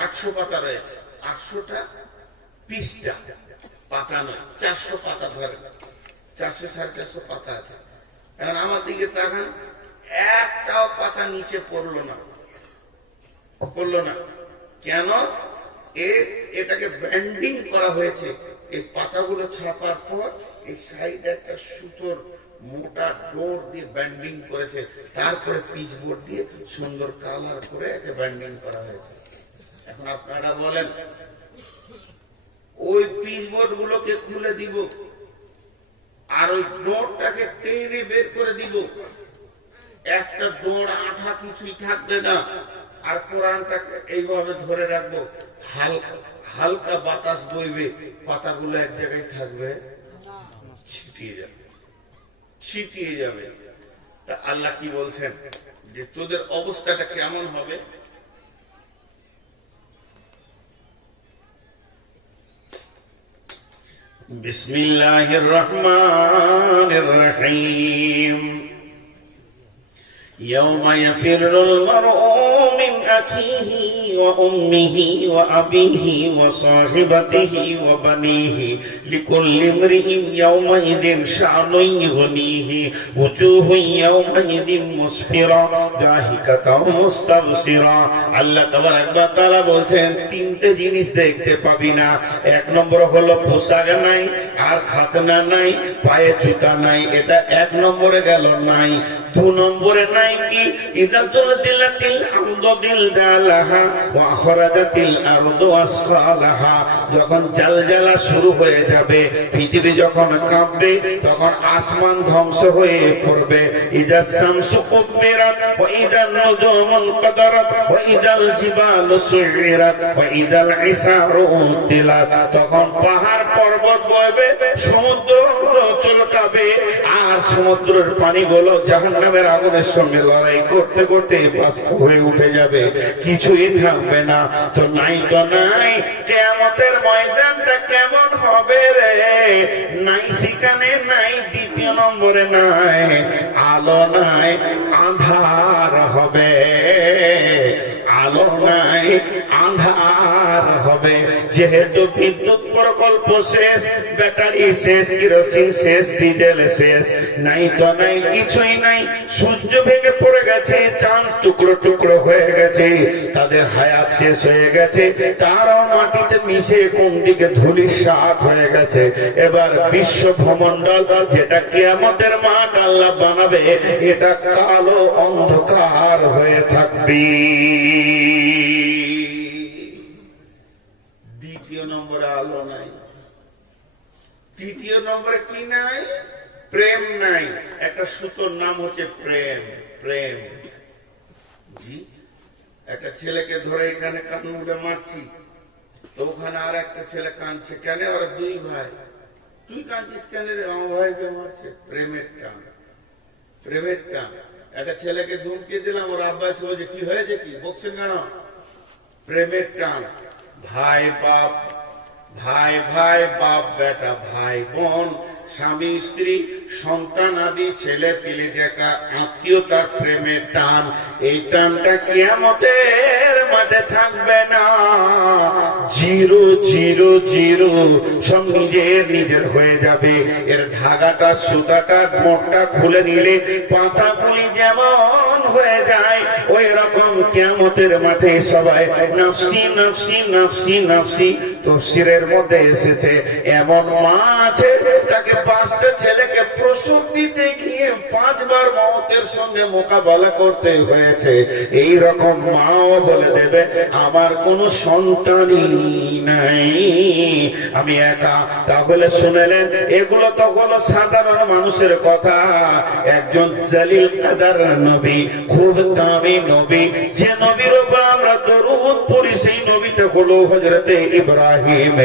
800 পাতা রয়েছে। 800টা পৃষ্ঠা, পাতা নয়, 400 পাতা ধরে, 400-450 পাতা আছে। কারণ আমার দিকে তাকান, একটাও পাতা নিচে পড়লো না, পড়লো না। কেন? এটাকে ব্যান্ডিং করা হয়েছে। এই পাতাগুলো ছাপার পর এই সাইডে একটা সুতোর মোটা ডোর দিয়ে ব্যান্ডিং করেছে, তারপরে পিচবোর্ড দিয়ে সুন্দর কালার করে একটা ব্যান্ডিং করা হয়েছে। এখন আপনারা বলেন, ওই পিচবোর্ড গুলোকে খুলে দিব আর ওই ডোরটাকে টেনে বের করে দিব, একটা ডোর আঠা কিছুই থাকবে না। আর কোরআনটাকে এইভাবে ধরে রাখবো, হালকা বাতাস বইবে, পাতাগুলো এক জায়গায় থাকবে, ছিটিয়ে যাবে, ছিটিয়ে যাবে। তা আল্লাহ কি বলছেন যে তোদের অবস্থাটা কেমন হবে? বিসমিল্লাহির রহমানির রহিম। ইয়াওমা ইয়াফিরুল মারউ মিন আখিহি ওয়া উম্মিহি ওয়া আবিহি ওয়া সাহিবাতিহি ওয়া বানিহি লিকুল্লি ইমরিইন ইয়াওমাইযিন শাআনুন ইগনিহি ওয়াজুহুন ইয়াওমাইযিন মুসফিরা জাহিকাতাও মুস্তাবসিরা। আল্লাহ তাবারাক ওয়া তাআলা বলছেন, তিনটে জিনিস দেখতে পাবি না। এক নম্বর হলো পোশাক নাই, আর খাতনা নাই, পায়ে জুতা নাই, এটা এক নম্বরে গেল নাই। দু নম্বরে নাই কি? ইদা তুলদিলাতিল আরদু জিলজালাহা ওয়া আখরাজাতিল আরদু আসকালাহা। যখন জালজালা শুরু হয়ে যাবে, পৃথিবী যখন কাঁপবে, তখন আসমান ধ্বংস হয়ে পড়বে। ইদা শামসু কুবিরাত ওয়া ইদা নুজুমু কাদারাত ওয়া ইদাল জিবালু সুইরাত ওয়া ইদাল ইসারু উতিলাত। তখন পাহাড় পর্বত বইবে, সমুদ্র চলকাবে, আর সমুদ্রের পানিগুলো জাহান্নামের আগুনের সঙ্গে লড়াই করতে করতে বাষ্প হয়ে উঠে যাবে। কিছুই থাকবে না। তো নাই তো নাই, কিয়ামতের ময়দানটা কেমন হবে রে? নাই সেখানে নাই, দ্বিতীয় নম্বরে নাই আলো, নাই আঁধার হবে। আলো নাই, আঁধার হবে। যেহেতু বিদ্যুৎ প্রকল্প শেষ, ব্যাটারি শেষ, কেরোসিন শেষ, ডিজেল শেষ, নাই তো নাই, কিছুই নাই। সূর্য ভেঙে পড়ে গেছে, চাঁদ টুকরো টুকরো হয়ে গেছে, তাদের হায়াত শেষ হয়ে গেছে, তারাও মাটিতে মিশে কোন দিকে ধূলিসাৎ হয়ে গেছে। এবার বিশ্ব ভূমণ্ডল, যেটা কিয়ামতের মাঠ আল্লাহ বানাবে, এটা কালো অন্ধকার হয়ে থাকবে। দ্বিতীয় নম্বরে আলো নাই। তৃতীয় নম্বরে কি নাই? প্রেম নাই। একটা সুতোর নাম হচ্ছে প্রেম। প্রেম, জি, একটা ছেলেকে ধরে এখানে কান মুড়ে মারছি, তো ওখানে আর একটা ছেলে কাঁদছে। কেন? ওরা দুই ভাই। তুই কাঁদছিস কেন রে? আমার ভাইকে মারছে। প্রেমের টান, প্রেমের টান। একটা ছেলেকে ধমকিয়ে দিলাম, ওর আব্বা এসে বলছে কি হয়েছে, কি বকছেন কেন? প্রেমের টান। ভাই বাপ, ভাই ভাই, বাপ বেটা, ভাই বোন, স্বামী স্ত্রী, সন্তান আদি, ছেলে পিলে, যে একটা আত্মীয়তার প্রেমের টান, এই টানটা কিয়ামতের মাঠে থাকবে না। জিরো জিরো জিরো, সব নিজের নিজের হয়ে যাবে। এর ধাগাটা, সুতাটা, মোটটা খুলে নিলে পাতাগুলি যেমন হয়ে যায়, ওই রকম কিয়ামতের মাঠে সবাই নফসি নফসি নফসি নফসি। তাফসীরের মধ্যে এসেছে, এমন মা আছে তাকে 5টা ছেলেকে প্রসব দিতে গিয়ে 5 বার মওতের সঙ্গে মোকাবেলা করতে হয়েছে। এই রকম মাও বলে দেবে আমার কোনো সন্তানই নাই, আমি একা। তাহলে শুনেলেন, এগুলো তো হলো সাধারণ মানুষের কথা। একজন জালিল কাদার নবী, খুব দামি নবী, যে নবীর উপর আমরা দরুদ পড়ি, সেই নবীটা হলো হযরতে ইব্রাহিম।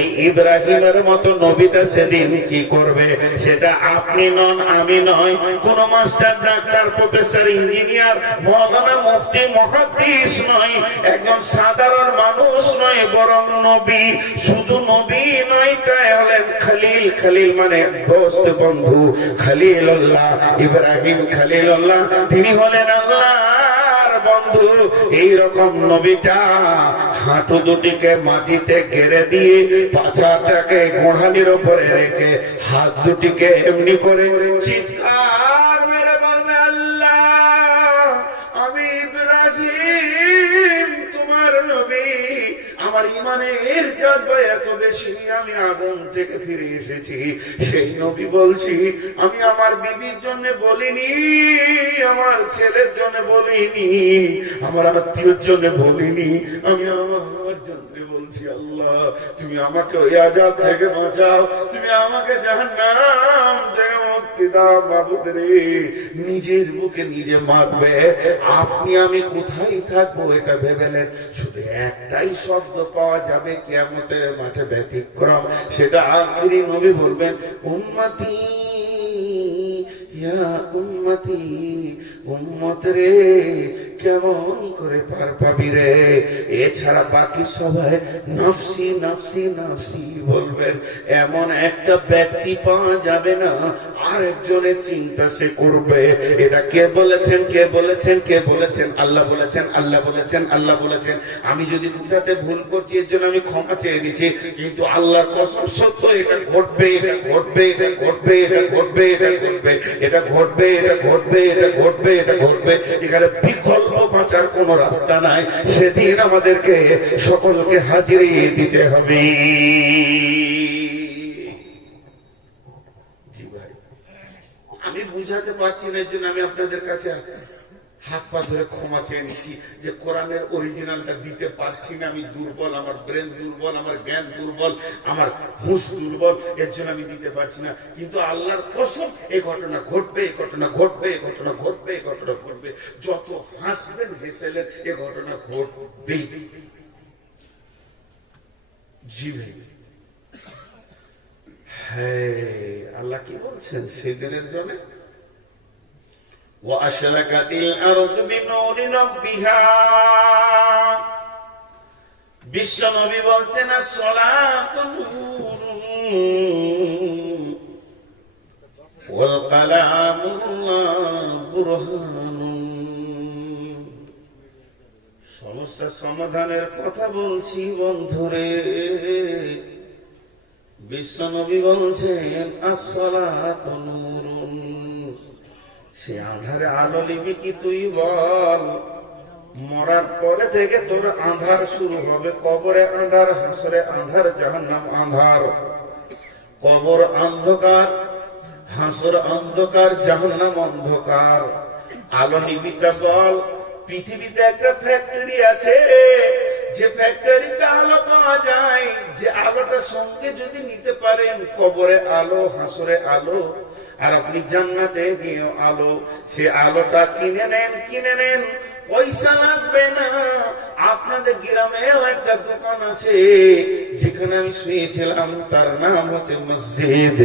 এই ইব্রাহিমের মতো নবীটা সেদিন কি করবে, সেটা আপনি নন, আমি নয়, কোন মাস্টার, ডাক্তার, প্রফেসর, ইঞ্জিনিয়ার, মাওলানা, মুফতি, মুহাদ্দিস নয়, একজন সাধারণ মানুষ নয়, বরং নবী। শুধু নবী নয়, তাই হলেন খলিল। খলিল মানে দোস্ত, বন্ধু। খলিলুল্লাহ, ইব্রাহিম খলিলুল্লাহ, তিনি হলেন আল্লাহর বন্ধু। এই রকম নবীটা হাঁটু দুটিকে মাটিতে গেড়ে দিয়ে, পাছাটাকে গোড়ালির উপরে রেখে, হাত দুটিকে এমনি করে চিৎকার মেরে বলবে, আল্লাহ, আমি ইব্রাহিম তোমার নবী, আমার ইমানের জাযবা এত বেশি, আমি আগুন থেকে ফিরে এসেছি। সেই নবী বলছি, আমি আমার বিবির জন্য বলিনি, আমার ছেলের জন্য বলিনি, আমার আত্মীয়র জন্য বলিনি, আমি আমার জন্য বলছি। আল্লাহ, তুমি আমাকে ওই আযাব থেকে বাঁচাও, তুমি আমাকে জাহান্নাম থেকে মুক্তি দাও। মাবুদ রে, নিজের বুকে নিজে মারবে। আপনি আমি কোথায় থাকবো এটা ভেবেলেন? শুধু একটাই শব্দ পাওয়া যাবে কিয়ামতের মাঠে, ব্যতিক্রম। সেটা আখিরি নবী বলবেন, উম্মতি ইয়া উম্মতি, উম্মত রে, কেমন করে পার পাবি রে? এছাড়া বাকি সবাই নফসি নফসি নফসি বলবেন। এমন একটা ব্যক্তি পাওয়া যাবে না আরেকজনের চিন্তা সে করবে। এটা কে বলেছেন? কে বলেছেন? কে বলেছেন? আল্লাহ বলেছেন, আল্লাহ বলেছেন, আল্লাহ বলেছেন। আমি যদি বুঝাতে ভুল করছি, এর জন্য আমি ক্ষমা চেয়ে নিচ্ছি, কিন্তু আল্লাহর কসম সত্য, এটা ঘটবে, এটা ঘটবে, এটা ঘটবে, এটা ঘটবে, এটা ঘটবে, এটা ঘটবে, এটা ঘটবে, এটা ঘটবে, এটা ঘটবে। এখানে বিকল্প বাঁচার কোন রাস্তা নাই। সেদিন আমাদেরকে সকলকে হাজিরি দিতে হবে। জি ভাই, আমি বুঝাতে পারছি না, এর জন্য আমি আপনাদের কাছে হাত পা ধরে ক্ষমা চেয়ে নিচ্ছি যে কোরআনের অরিজিনালটা দিতে পারছি না। আমি দুর্বল, আমার ব্রেন দুর্বল, আমার জ্ঞান দুর্বল, আমার হুঁশ দুর্বল, এর জন্য আমি দিতে পারছি না। কিন্তু আল্লাহর কসম, এই ঘটনা ঘটবে, এই ঘটনা ঘটবে, এই ঘটনা ঘটবে, এই ঘটনা ঘটবে। যত হাসবেন হেসেলেন, এ ঘটনা ঘটবে। জি ভাই, হ্যাঁ, আল্লাহ কি বলছেন সেই দিনের জন্য? ওয়াশরাকাতিল আরদু বিনূরি রাব্বিহা। বিশ্ব নবী বলতেন আসসালাতু নূরুন ওয়াল কালামু বুরহানুন। সমস্যা সমাধানের কথা বলছি বন্ধুরে। বিশ্ব নবী বলছেন আসসালাতু নূরুন, সে আঁধারে আলো নিবি কি তুই বল? মরার পরে থেকে তোর আঁধার শুরু হবে। কবরে আঁধার, হাসরে আঁধার, জাহান্নাম আঁধার। কবর অন্ধকার, হাসর অন্ধকার, জাহান্নাম অন্ধকার। আলো নিবিটা বল। পৃথিবীতে একটা ফ্যাক্টরি আছে, যে ফ্যাক্টরিতে আলো পাওয়া যায়, যে আলোটা সঙ্গে যদি নিতে পারেন, কবরে আলো, হাসরে আলো, আর আপনি জান্নাতে গিয়ে আলো, সে আলোটা কিনে নেন, কিনে নেন, পয়সা লাগবে না। আপনাদের গ্রামেও একটা দোকান আছে, যেখানে আমি শুয়েছিলাম, তার নাম হচ্ছে মসজিদ।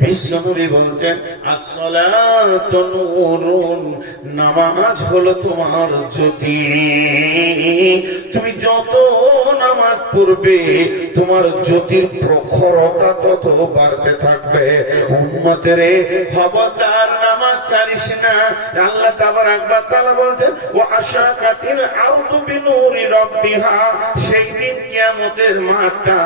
বিশ্বনবী বলছেন আসসালাতু নূরুন, নামাজ হলো তোমার জ্যোতি। তুমি যত নামাজ পড়বে, তোমার জ্যোতির প্রখরতা তত বাড়তে থাকবে। উম্মতেরে খবরদার নামাজ ছাড়িস না। আল্লাহ তাবারাক ওয়া তাআলা বলছেন ওয়াশাকাতিল আরদু বিনূরি রাব্বিহা। সেই দিন কিয়ামতের মাঠটা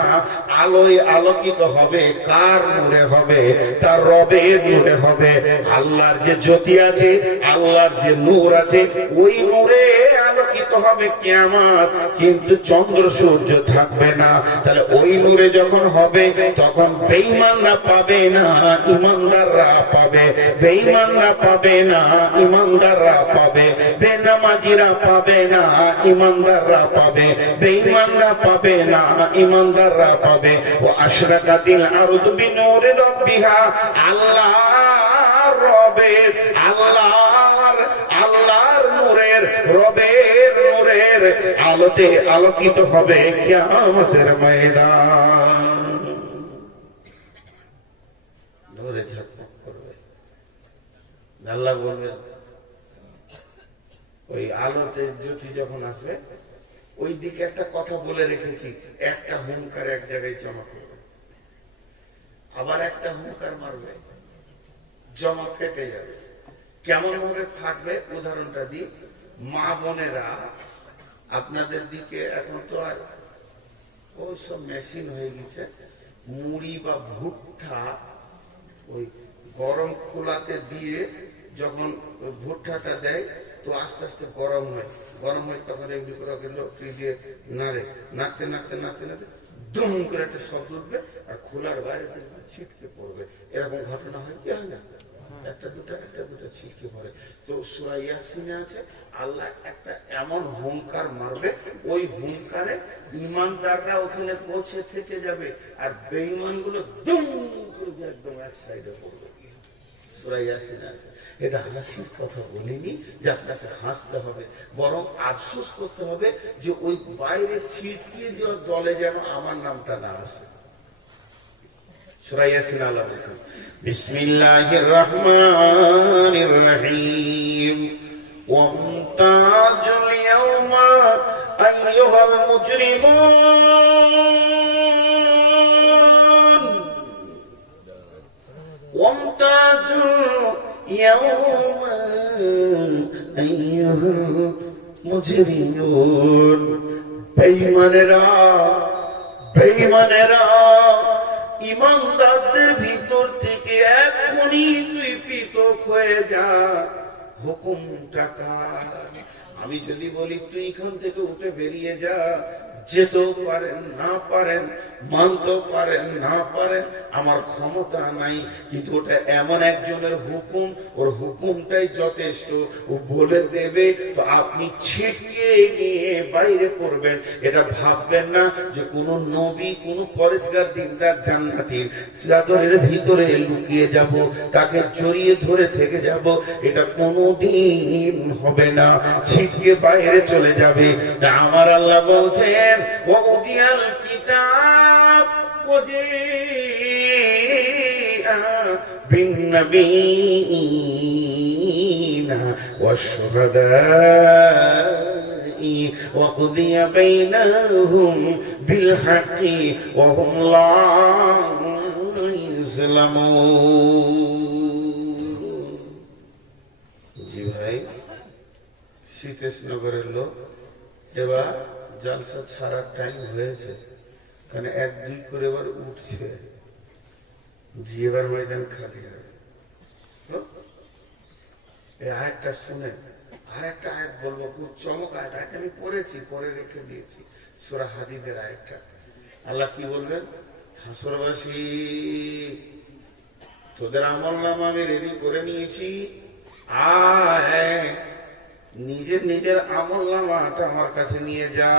আলোয় আলোকিত হবে। কার নূরে হবে? তার রবের নূরে হবে। আল্লাহর যে জ্যোতি আছে, আল্লাহর যে নূর আছে, ওই নূরে আলোকিত হবে কিয়ামত। কিন্তু চন্দ্র সূর্য থাকবে না। তাহলে ওই নূরে যখন হবে, তখন বেঈমানরা পাবে না, ইমানদাররা পাবে। বেঈমানরা পাবে না, ইমানদাররা পাবে। বেনামাজিরা পাবে না, ইমানদাররা পাবে। বেঈমানরা পাবে না, ইমানদাররা পাবে। ও আশরাকাতিল আরদু বিনূরি রাব্বিহা। আল্লাহর রবের, আল্লাহর নূরের, রবের নূরের আলোতে আলোকিত হবে কিয়ামতের ময়দান। নূরে ঝকমক করবে। আল্লাহ বলবেন, ওই আলোতে জ্যোতি যখন আসবে, ওই দিকে একটা কথা বলে রেখেছি, একটা হুঙ্কার এক জায়গায় জমা করবে, আবার একটা হুঙ্কার মারবে, জমা ফেটে যাবে। কেমন ভাবে ফাটবে উদাহরণটা দিই। মা বোনেরা, আপনাদের দিকে এখন তো আর ওই সব মেশিন হয়ে গেছে, মুড়ি বা ভুট্টা ওই গরম খোলাতে দিয়ে যখন ভুট্টাটা দেয়, তো আস্তে আস্তে গরম হয়, তখন এমনি করে দিয়ে নাড়ে, নাড়তে নাড়তে নাড়তে নাড়তে দুম করে একটা শব্দ উঠবে, আর খোলার বাইরে ছিটকে পড়বে। এরকম ঘটনা হয় কি হয় না? একটা দুটা ছিটকে পড়ে। তো সূরা ইয়াসিনে আছে, আল্লাহ একটা এমন হুঙ্কার মারবে, ওই হুঙ্কারে ইমানদাররা ওখানে পৌঁছে থেকে যাবে, আর বেঈমান গুলো দুম করে একদম এক সাইডে পড়বে। সূরা ইয়াসিনে আছে। এটা হাসির কথা বলিনি যে আপনাকে হাসতে হবে, বরং আফসোস করতে হবে যে ওই বাইরে ছিটকে যাওয়ার দলে যেন আমার নামটা না আসে। সূরা ইয়াসিন আল্লাহ বলেছেন বিসমিল্লাহির রহমানির রহিম ওয়ামতাজুল ইয়াওমা আইয়ুহাল মুজরিমুন ওয়ামতাজুল ইয়াওমা আইয়ুহাল মুজরিমুন। বেঈমানেরা ইমানদারদের ভিতর থেকে এখনই তুই পৃথক হয়ে যা। হুকুমটা কার? আমি যদি বলি তুই এখান থেকে উঠে বেরিয়ে যা, যেতেও পারেন না পারেন, মানতেও পারেন না পারেন, আমার ক্ষমতা নাই। কিন্তু ওটা এমন একজনের হুকুম, ওর হুকুমটাই যথেষ্ট। ও বলে দেবে, তো আপনি ছিটকে গিয়ে বাইরে করবেন। এটা ভাববেন না যে কোন নবী, কোন পরেজগার দিনদার জান্নাতীর চাদরের ভিতরে লুকিয়ে যাব, তাকে জড়িয়ে ধরে থেকে যাব। এটা কোনদিন হবে না। ছিটকে বাইরে চলে যাবে। আমার আল্লাহ বলছেন ওয়াউদিয়াল কিতাব বিন নবীন النبيين والشهداء وقضي بينهم بالحق وهم لا يظلمون জি ভাই শীতেশনগরের লোক এবার জলসা ছাড়ার টাইম হয়েছে, কারণ 1-2 করে এবার উঠছে, জি এবার ময়দান খালি হবে। এই আয়াতটা শুনে আর একটা আয়াত বলবো, খুব চমক আয়াত, আয়াত আমি পড়েছি, পরে রেখে দিয়েছি, সূরা হাদীদের আয়াতটা। আল্লাহ কি বলবেন? হাসরবাসী তোদের আমলনামা আমি রেডি করে নিয়েছি, আয় নিজের নিজের আমলনামাটা আমার কাছে নিয়ে যা,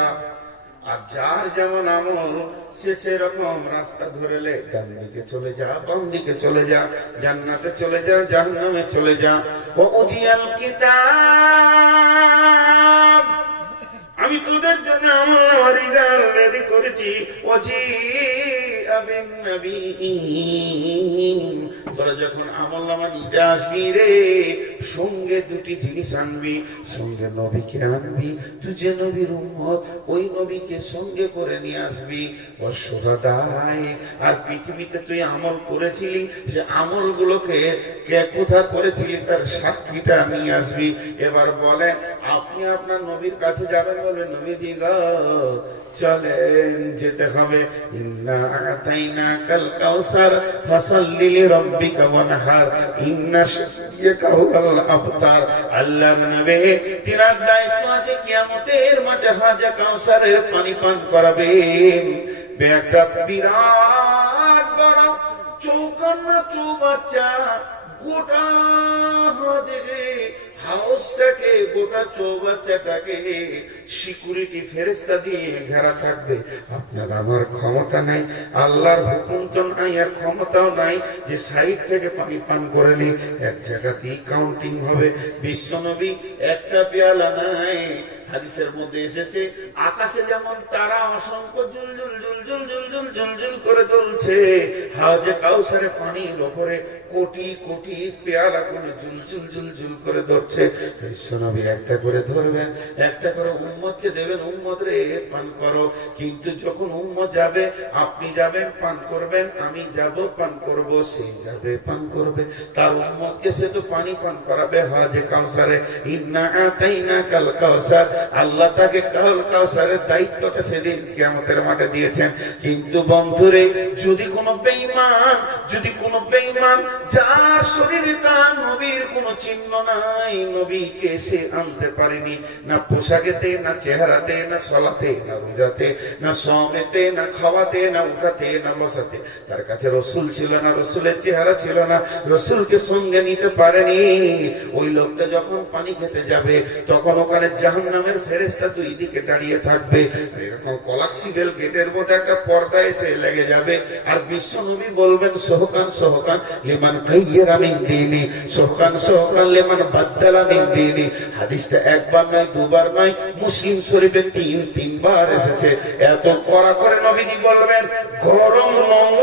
আর যার যেমন আমল সে সেরকম রাস্তা ধরেলে ডান দিকে চলে যা, বাম দিকে চলে যা, জান্নাতে চলে যা, জাহান্নামে চলে যা। ও উজিয়াল কিতাব, আমি তোদের জন্য আমলনামা রেডি করেছি। তোরা যখন আমলনামা নিতে আসবি রে, সঙ্গে 2টি জিনিস আনবি, সঙ্গে নবীকে আনবি, তুই যে নবীর উম্মত ওই নবীকে সঙ্গে করে নিয়ে আসবি। অশ্বদায়, আর পৃথিবীতে তুই আমল করেছিলি সে আমল গুলোকে কে কোথা করেছিলি তার সাক্ষীটা নিয়ে আসবি। এবার বলেন আপনি আপনার নবীর কাছে যাবেন, বলবেন নবী দিগা চলেন যেতে হবে, ইন্না আতাইনাকাল কাউসার ফাসাল্লি লিরাব্বিকা ওয়ানহার ইন্না শানিয়াকা হুয়াল আবতার। আল্লাহর নবী তিনার দায়িত্ব আছে কিয়ামতের মাঠে হাজা কাউসারের পানি পান করাবেন। একটা বিরাট বড় চৌকান্না চৌবাচ্চা গোটা হাজে হাউসটাকে, গোটা চৌবাচ্চাটাকে সিকিউরিটি ফেরেশতা দিয়ে ঘেরা থাকবে। আপনার আমার ক্ষমতা নাই, আল্লাহর হুকুম তো নাই, আর ক্ষমতাও নাই যে সাইড থেকে পানি পান করে নি, এক জায়গাতেই কাউন্টিং হবে। বিশ্বনবী একটা পেয়ালা নাই, হাদিসের মধ্যে এসেছে আকাশে যেমন তারা অসংখ্য জুলজুল জুলজুল জুলজুল জুলজুল করে জ্বলছে, হাওজে কাউসারে পানির উপরে কোটি কোটি পেয়ালা গুলো জুলজুল জুলজুল করে ধরছে। বিশ্বনবী একটা করে ধরবেন, একটা করে উম্মতকে দেবেন, উম্মত রে পান করো। কিন্তু যখন উম্মত যাবে, আপনি যাবেন পান করবেন, আমি যাব পান করব, সেই যাবে পান করবে, তার উম্মতকে সে তো পানি পান করাবে হাওজে কাউসারে। ইন্না আতাইনাকাল কাউসার, আল্লাহ তাকে কাউসারের দায়িত্বটা সেদিন কিয়ামতের মাঠে দিয়েছেন। কিন্তু বন্ধুরে, যদি কোনো বেঈমান যার শরীরে তার নবীর কোনো চিহ্ন নাই, নবীকে সে আনতে পারেনি, না পোশাকেতে, না চেহারাতে, না সলাতে, না রোজাতে, না সমেতে, না খাওয়াতে, না উঠাতে, না বসাতে, তার কাছে রসুল ছিল না, রসুলের চেহারা ছিল না, রসুলকে সঙ্গে নিতে পারেনি, ওই লোকটা যখন পানি খেতে যাবে তখন ওখানে জাহান্নামের ফেরেশতা 2 দিকে দাঁড়িয়ে থাকবে। এরকম কলাক্সিবেল গেটের মধ্যে একটা পর্দা এসে লেগে যাবে, আর বিশ্ব নবী বলবেন সোহকান সোহকান লিমান গায়্যারা মিন দীনি, সোহকান সোহকান লিমান বাদদালা মিন দীনি। হাদিসটা একবার নয়, দুবার নয়, মুসলিম শরীফে 3 বার এসেছে। এত কড়া করে নবীজি বলবেন, গরম নঙ্গ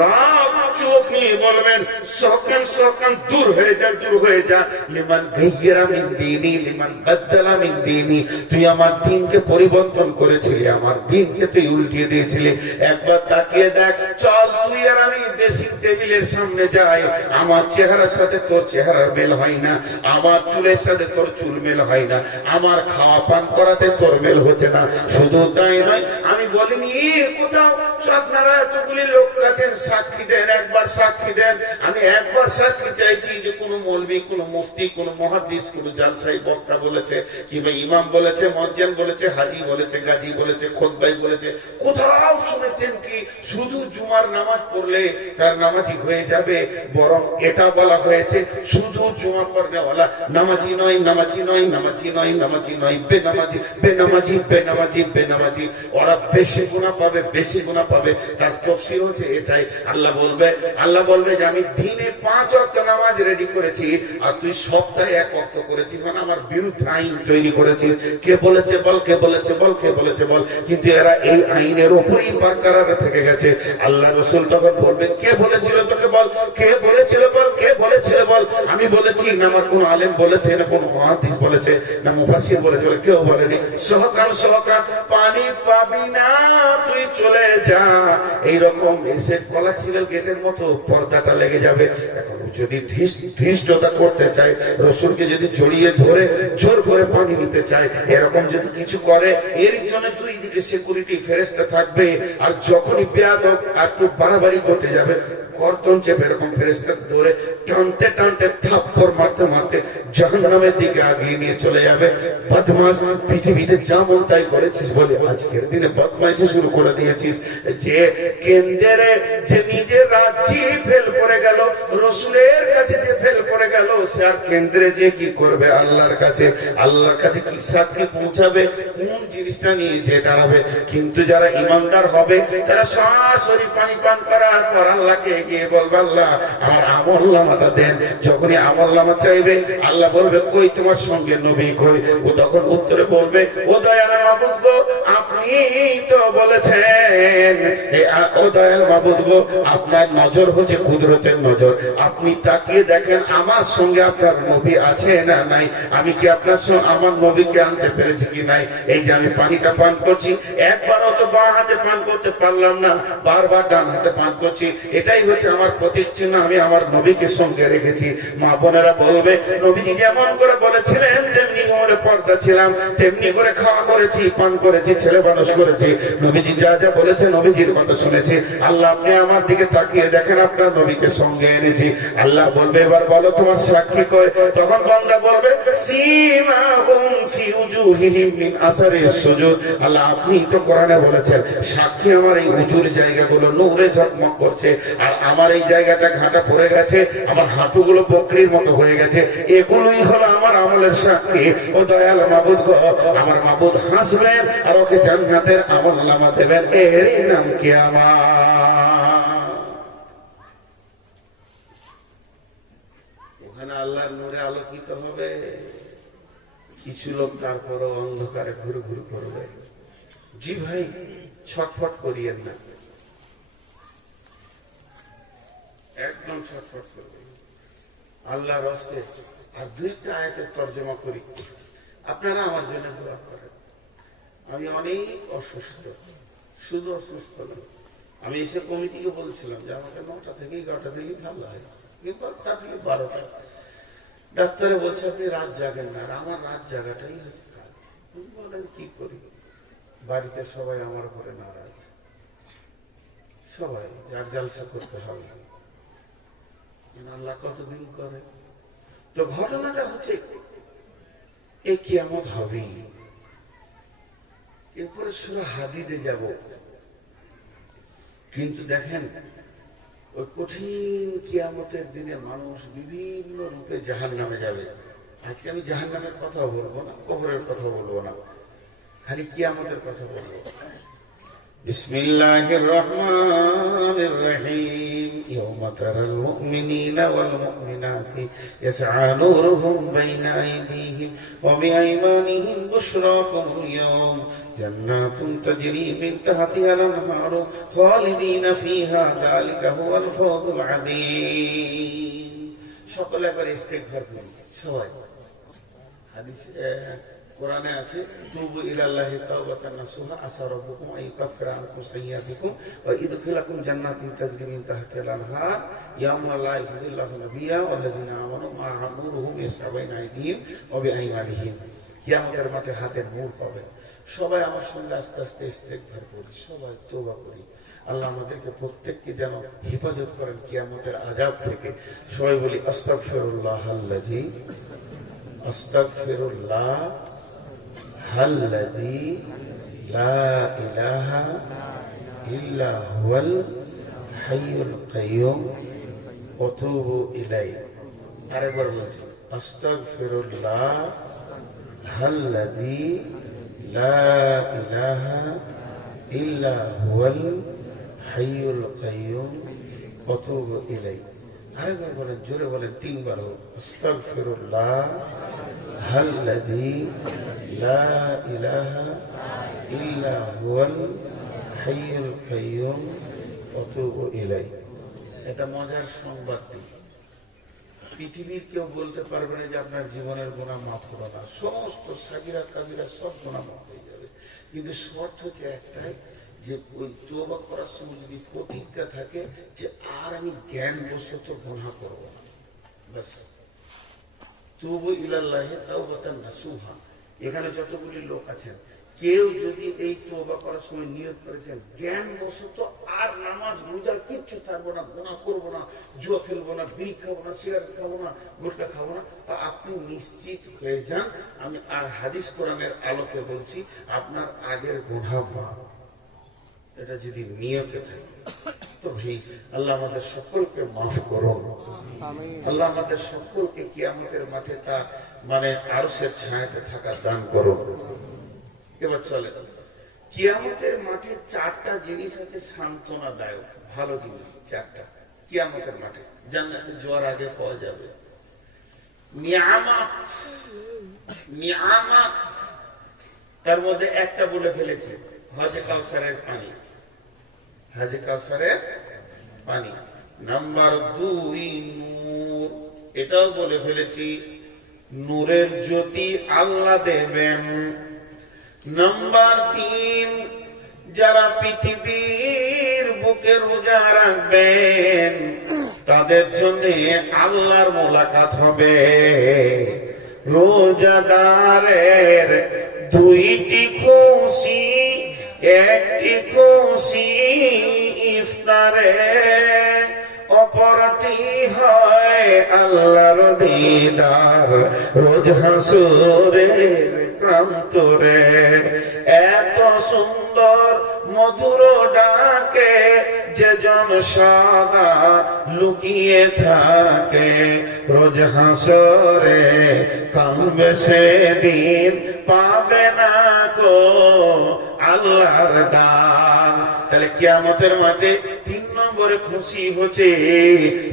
রাগ চোখ নিয়ে বলবেন সোহকান সোহকান, দূর হয়ে যা, দূর হয়ে যা, লিমান গায়্যারা মিন দীনি লিমান বাদদালা মিন দীনি। তুই আমার দ্বীনকে পরিবর্তন করেছিলি, আমার দ্বীনকে তুই উল্টিয়ে দিয়েছিলি। একবার তাকিয়ে দেখ, চল তুই আর আমি ড্রেসিং টেবিলের সামনে যাই, আমার চেহারার সাথে তোর চেহারার মেল হয় না, আমার চুলের সাথে তোর চুল মেল হয় না, আমার খাওয়া পান করাতে তোর মেল হচ্ছে না। শুধু তাই নয়, আমি বলিনি কোথাও আপনারা এতগুলি লোক আছেন, সাক্ষী দেন, একবার সাক্ষী দেন। আমি একবার সাক্ষী চাইছি যে কোন মৌলবি, কোন মুফতি, কোন মুহাদ্দিস, কোন জালসাই বক্তা বলেছে, কিংবা ইমাম বলেছে, মুয়াজ্জিন বলেছে, হাজী বলেছে, গাজী বলেছে, খুতবাই বলেছে, কোথাও শুনেছেন কি শুধু জুমার নামাজ পড়লে তার নামাজি হয়ে যাবে? বরং এটা বলা হয়েছে শুধু জুমা পড়নেওয়ালা নামাজি নয়, নামাজি নয়, নামাজি নয়, নামাজি নয়, বেনামাজি, বেনামাজি, বেনামাজি, বেনামাজি। ওরা বেশি গুনাহ পাবে, বেশি গুনাহ পাবে। তার তাফসীর হচ্ছে এটাই, আল্লাহ বলবে যে আমি দিনে 5 ওয়াক্ত নামাজ রেডি করেছি আর তুই সপ্তাহে 1 ওয়াক্ত করেছিস, মানে আমার বিরুদ্ধে আইন তৈরি করেছিস। কে বলেছে বল, কে বলেছে বল, কে বলেছে বল। কিন্তু এরা এই আইনের উপরই বারকারার থেকে গেছে। আল্লাহ রাসূল তখন বলবে কে বলেছিল তোকে বল, কে বলেছিল বল, কে বলেছিল বল। আমি বলেছি না আমার কোন আলেম বলেছে, না কোন মুহাদ্দিস বলেছে, না মুফাসসির বলেছে, কেউ বলেনি। সহকার পানি পাবি না, তুই চলে যা। এইরকম এসে কলাক্সিবল গেটের মতো পর্দাটা লেগে যাবে। এখন যদি ধৃষ্টতা করতে চায়, রাসূলকে যদি জড়িয়ে ধরে জোর করে পানি নিতে চায়, এরকম যদি কিছু করে, এর জন্য দুই দিকে সিকিউরিটি ফেরেশতা থাকবে। আর যখনই বেয়াদব একটু বাড়াবাড়ি করতে যাবে, গর্দন চেপে এরকম ফেরেশতা ধরে টানতে টানতে থাপ্পড় মারতে মারতে জাহান্নামের দিকে আগিয়ে নিয়ে চলে যাবে। বদমাশ, পৃথিবীতে যেমন তাই করেছিস বলে আজকের দিনে বদমাইশি শুরু করে দিয়েছিস। যে কেন্দ্রে যে নিজের রাজ্যে ফেল করে গেল, রাসূলের কাছে যে ফেল করে গেল, সে আর কেন্দ্রে যে কি করবে? আল্লাহর কাছে কি সাক্ষী পৌঁছাবে? কোন জিনিসটা নিয়ে যে দাঁড়াবে? কিন্তু যারা ইমানদার হবে, তারা সরাসরি পানি পান করার পর আল্লাহকে গিয়ে বলবে আল্লাহ আমার আমলনামাটা দেন। যখনই আমলনামা চাইবে, আল্লাহ বলবে কই তোমার সঙ্গে নবী কই? ও তখন উত্তরে বলবে ও দয়াল মাবুদ গো, আপনি তো বলেছেন, ও দয়াল মাবুদ গো, আপনার নজর হচ্ছে কুদরতের নজর। আপনি তাকিয়ে দেখেন আমার সঙ্গে আপনার নবী আছে না নাই, আমি কি আপনার সঙ্গে আমার নবীকে আনতে পেরেছি কি নাই। এই যে আমি পানিটা পান করছি, একবারও তো বাঁ হাতে পান করতে পারলাম না, বারবার ডান হাতে পান করছি। এটাই হচ্ছে আমার প্রতীক চিহ্ন, আমি আমার নবীকে সঙ্গে রেখেছি। মা বোনেরা বলবে নবীজি যেমন করে বলেছিলেন তেমনি করে পর্দা ছিলাম, তেমনি করে খাওয়া করেছি, পান করেছি, ছেলে মানুষ করেছি। নবীজি যা যা বলেছে নবীজির কথা শুনেছি। আল্লাহ আপনি আমার দিকে তাকিয়ে দেখেন, আপনার নবীকে সঙ্গে এনেছি। আল্লাহ বলবে এবার বলো তোমার সাক্ষী কয়? তখন বান্দা বলবে সীমাহুম ফি উজুহিহিম মিন আসারিস সুজুদ। আল্লাহ আপনি তো কোরআনে বলেছেন সাক্ষী আমার এই উজুর জায়গাগুলো নূরে ঝকমক করছে, আর আমার এই জায়গাটা ঘাটা পড়ে গেছে, আমার হাঁটুগুলো বকরির মতো হয়ে গেছে, এগুলোই হলো আমার আমলের সাক্ষী। ও দয়াল মাবুদ গো, আমার মাবুদ হাসবেন আর ওকে জান্নাতের আমলনামা দেবেন, এরই নাম কিয়ামত। ওখানে আল্লাহর নূরে আলোকিত হবে। কিছু লোক তারপরও অন্ধকারে ঘুরে ঘুরে করবে। জি ভাই, ছটফট করিয়েন না, একদম ছটফট করবে আল্লাহর রাস্তে। আর 2টা আয়াতের তর্জমা করি, আপনারা আমার জন্য দোয়া করেন। আমি অনেক অসুস্থ, শুধু অসুস্থ নয়, আমি এসে কমিটিকে বলছিলাম যে আমাকে 9টা থেকে 11টা থেকে ভালো হয়, কিন্তু কাটলে 12টা। ডাক্তারে বলছে আপনি রাত জাগেন না, আর আমার রাত জাগাটাই হচ্ছে কাজ। বলেন কি করি? বাড়িতে সবাই আমার উপরে নারাজ, সবাই যার জালসা করতে হবে। আল্লাহ কতদিন করে? তো ঘটনাটা হচ্ছে এ কিয়ামত হবে। এরপরে সূরা হাদিদে যাব, কিন্তু দেখেন ওই কঠিন কিয়ামতের দিনে মানুষ বিভিন্ন রূপে জাহান্নামে যাবে। আজকে আমি জাহান্নামের কথা বলবো না, কবরের কথা বলবো না, খালি কিয়ামতের কথা বলবো। বিসমিল্লাহির রহমানির রহিম। ইয়াওমা তারাল মুমিনিনা ওয়াল মুমিনাতি ইয়াসআ নূরুহুম বাইনা আইদিহিম ওয়া বিআইমানিহিম বুশরাকুমুল ইয়াওম জান্নাতুন তাজরি মিন তাহতিহাল আনহারু খালিদিনা ফিহা যালিকা হুয়াল ফাওজুল আযীম। সকলে একবার ইস্তিগফার করুন সবাই। হাদিসে কোরআনে আছে তুবু ইলাল্লাহি তাওবাতান নাসুহা আসা রাব্বুকুম আইয়ুকাফিরা আনকুম সাইয়্যাতিকুম ওয়া ইদখিলাকুম জান্নাতিন তাজরি মিন তাহতিহাল আনহার ইয়াওমা লা ইয়াযিল্লাহু নাবিয়্যা ওয়াল্লাযিনা আমানু মা'আহু নূরুহুম ইয়াসআ বাইনা আইদিহিম ওয়া বিআইমানিহিম। কিয়ামতের মাঠে হাতের নূর পাবেন। সবাই আমার সঙ্গে আস্তে আস্তে ইস্তিগফার করি, সবাই তওবা করি। আল্লাহ আমাদেরকে প্রত্যেককে যেন হেফাজত করেন কিয়ামতের আযাব থেকে। সবাই বলি আস্তাগফিরুল্লাহাল্লাযী আস্তাগফিরুল্লাহ হাল্লাযী লা ইলাহা ইল্লা হুয়াল হাইয়ুল কাইয়্যুম ওয়া তুবু ইলাইহি। আরেকবার বলছি আস্তাগফিরুল্লাহ হাল্লাযী লা ইলাহা ইল্লা হুয়াল হাইয়ুল কাইয়ুম আতুবু ইলাইহি। আরেকবার বলেন, জোরে বলেন, 3 বার। আস্তাগফিরুল্লাহ আল্লাযী লা ইলাহা ইল্লা হুয়াল হাইয়ুল কাইয়ুম আতুবু ইলাইহি। এটা মজার সংবাদ। পৃথিবীর কেউ বলতে পারবে না যে আপনার জীবনের গুনাহ মাফ করো না, সমস্ত সাগিরা কাবিরা সব গুনাহ মাফ হয়ে যাবে। কিন্তু শর্ত হচ্ছে একটাই, যে ওই তওবা করার সময় যদি প্রতিজ্ঞা থাকে যে আর আমি জ্ঞান বশত গুনাহ করব না, বাস। তুবু ইলাল্লাহি তাওবাতান নাসুহা। এখানে যতগুলি লোক আছেন, কেউ যদি এই তওবা করার সময় নিয়ত করেছেন জ্ঞান বশত আর নামাজ রোজা কিচ্ছু ছাড়বো না, গুনাহ করবো না, জুয়া খেলবো না, বিড়ি খাবো না, সিগারেট খাবো না, গুটখা খাবো না, তা আপনি নিশ্চিত হয়ে যান, আমি আর হাদিস কোরআনের আলোকে বলছি, আপনার আগের গুনাহ মাফ। এটা যদি নিয়তে থাকে তো ভাই আল্লাহ আমাদের সকলকে মাফ করুন। আল্লাহ আমাদের সকলকে কিয়ামতের মাঠে তা মানে আরশের ছায়াতে থাকার দান করুন। এবার চলে, কিয়ামতের মাঠে 4টা জিনিস আছে সান্ত্বনাদায়ক, ভালো জিনিস 4টা কিয়ামতের মাঠে, জান্নাতে যাওয়ার আগে পাওয়া যাবে। নিয়ামত, নিয়ামত, তার মধ্যে একটা বলে ফেলেছে, হজে কাউসারের পানি, হজে কাউসারের পানি। নাম্বার 2 নূর, এটাও বলে ফেলেছি, নূরের জ্যোতি আল্লাহ দেবেন। নাম্বার 3, যারা পৃথিবীর বুকে রোজা রাখবেন তাদের জন্য আল্লাহর মোলাকাত হবে। রোজাদারের 2টি খুশি, একটি খুশি ইফতারে, অপরটি হয় আল্লাহর দিদার রোজ হাসুরের প্রান্তরে। এত সুন্দর মধুর ডাকে যেজন সদা লুকিয়ে থাকে, রোজ হাসরে কাঁদবে সেদিন, পাবে না কো আল্লাহর দান। তাহলে কিয়ামতের মাঠে 3 নম্বরে খুশি হচ্ছে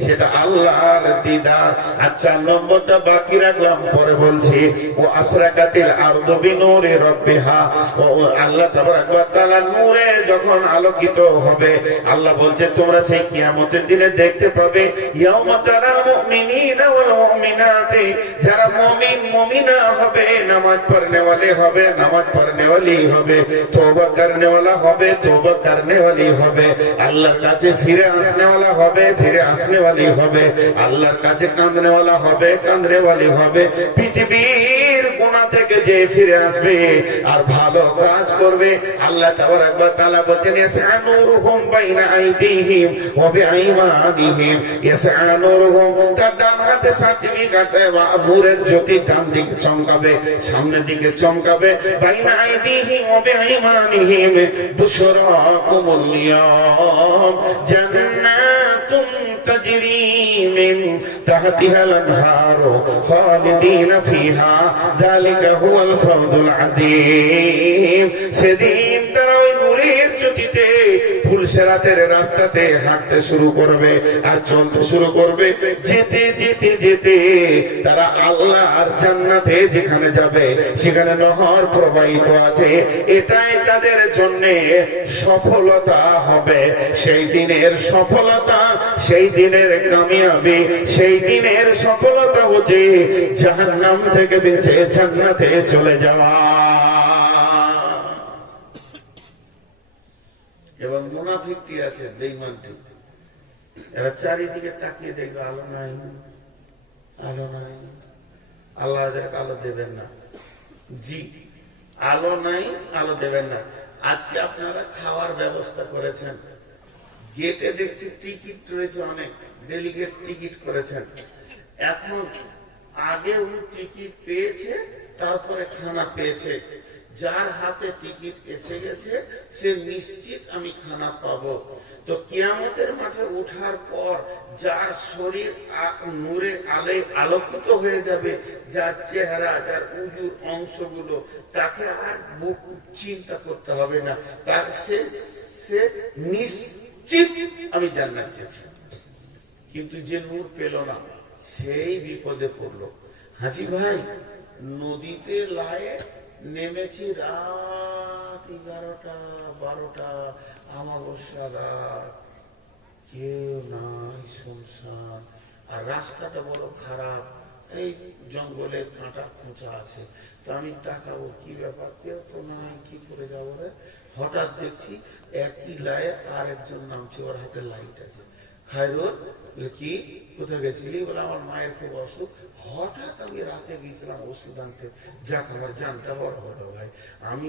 সেটা আল্লাহর দিদার। আচ্ছা, নম্বরটা বাকি রাখলাম, পরে বলছি। ও আসরাকাতিল আরদু বিনূরি রাব্বিহা, ও আল্লাহ তাবারাক ওয়া তাআলা নূরে যখন আলোকিত হবে, আল্লাহ বলছে তোমরা সেই কিয়ামতের দিনে দেখতে পাবে, ইয়াউমা তারাল মুমিনিনা ওয়াল মুমিনাতি, যারা মুমিন মুমিনা হবে, নামাজ পড়নে ওয়ালে হবে, নামাজ পড়নে ওয়ালি হবে, তওবা করনে ওয়ালা হবে, তওবা করনে ওয়ালি হবে, আল্লাহর কাছে ফিরে আসনে ওয়ালা হবে, ফিরে আসনে ওয়ালি হবে, আল্লাহর কাছে কাঁদনে ওয়ালা হবে, কাঁদনে ওয়ালি হবে। পৃথিবীর গুনাহ থেকে যে ফিরে আসবে আর ভালো কাজ করবে, আল্লাহ তাবারাক ওয়া তাআলা বলেন ইয়াসআনুরুহুম বাইনা আইদিহিম ওয়া বিআইমানিহিম, ইয়াসআনুরুহুম, তার ডান হাতে সার্টিফিকেট বা নূরের জ্যোতি ডান দিকে চমকাবে, সামনের দিকে চমকাবে, বাইনা আইদিহিম ওয়া বিআইমানিহিম বুশরাকুমুল ইয়াম জান্নাতুন তাজরি মিন তাহতিহাল আনহারু খালিদিনা ফিহা যালিকা হুয়াল ফাওজুল আযীম। সেদিন তারা ওই নূরের জ্যোতিতে ফুলসেরাতের রাস্তাতে হাঁটতে শুরু করবে আর চলতে শুরু করবে, যেতে যেতে যেতে তারা আল্লাহর জান্নাতে যেখানে যাবে সেখানে নহর প্রবাহিত আছে। এটাই তাদের জন্য সফলতা হবে। সেই দিনের সফলতা, সেই দিনের কামিয়াবি, সেই দিনের সফলতা হচ্ছে জাহান্নাম থেকে বেঁচে জান্নাতে চলে যাওয়া। এবং মুনাফিকটি আছে, বেঈমানটি, এরা চারিদিকে তাকিয়ে দেখবে আলো নাই, আলো নাই, আল্লাহ এদেরকে আলো দেবেন না। জি, আলো নাই, আলো দেবেন না। আজকে আপনারা খাওয়ার ব্যবস্থা করেছেন, গেটে দেখছি টিকিট রয়েছে, অনেক ডেলিগেট টিকিট করেছেন। এখন আগে উনি টিকিট পেয়েছে, তারপরে খানা পেয়েছে। যার হাতে টিকিট এসে গেছে সে নিশ্চিত আমি খানা পাবো। তো কিয়ামতের মাঠে ওঠার পর যার শরীর নূরে আলোয় আলোকিত হয়ে যাবে, যার চেহারা, যার উজুর অংশগুলো, তাকে আর চিন্তা করতে হবে না, তার সে চিত আমি জান্নাত চেয়েছি, কিন্তু যে নূর পেল না সেই বিপদে পড়লো। হাজি ভাই, নদীতে লায়ে নেমেছি রাত 11টা 12টা, অমাবস্যা রাত, কেউ নাই, শুনশান, আর রাস্তাটা বড় খারাপ, এই জঙ্গলে কাঁটা খোঁচা আছে। তো আমি তাকাবো কি ব্যাপার, কেউ তো নাই, কি করে যাবো রে। হঠাৎ দেখছি একই লায়ে আর একজন নামছে, ওর হাতে লাইট আছে। খায়রুল, কি কোথায় গেছিলি? বলে আমার মায়ের খুব অসুখ। হঠাৎ আমি রাতে গিয়েছিলাম ওষুধ আনতে। যাক, আমার জানটা বড় হলো ভাই। আমি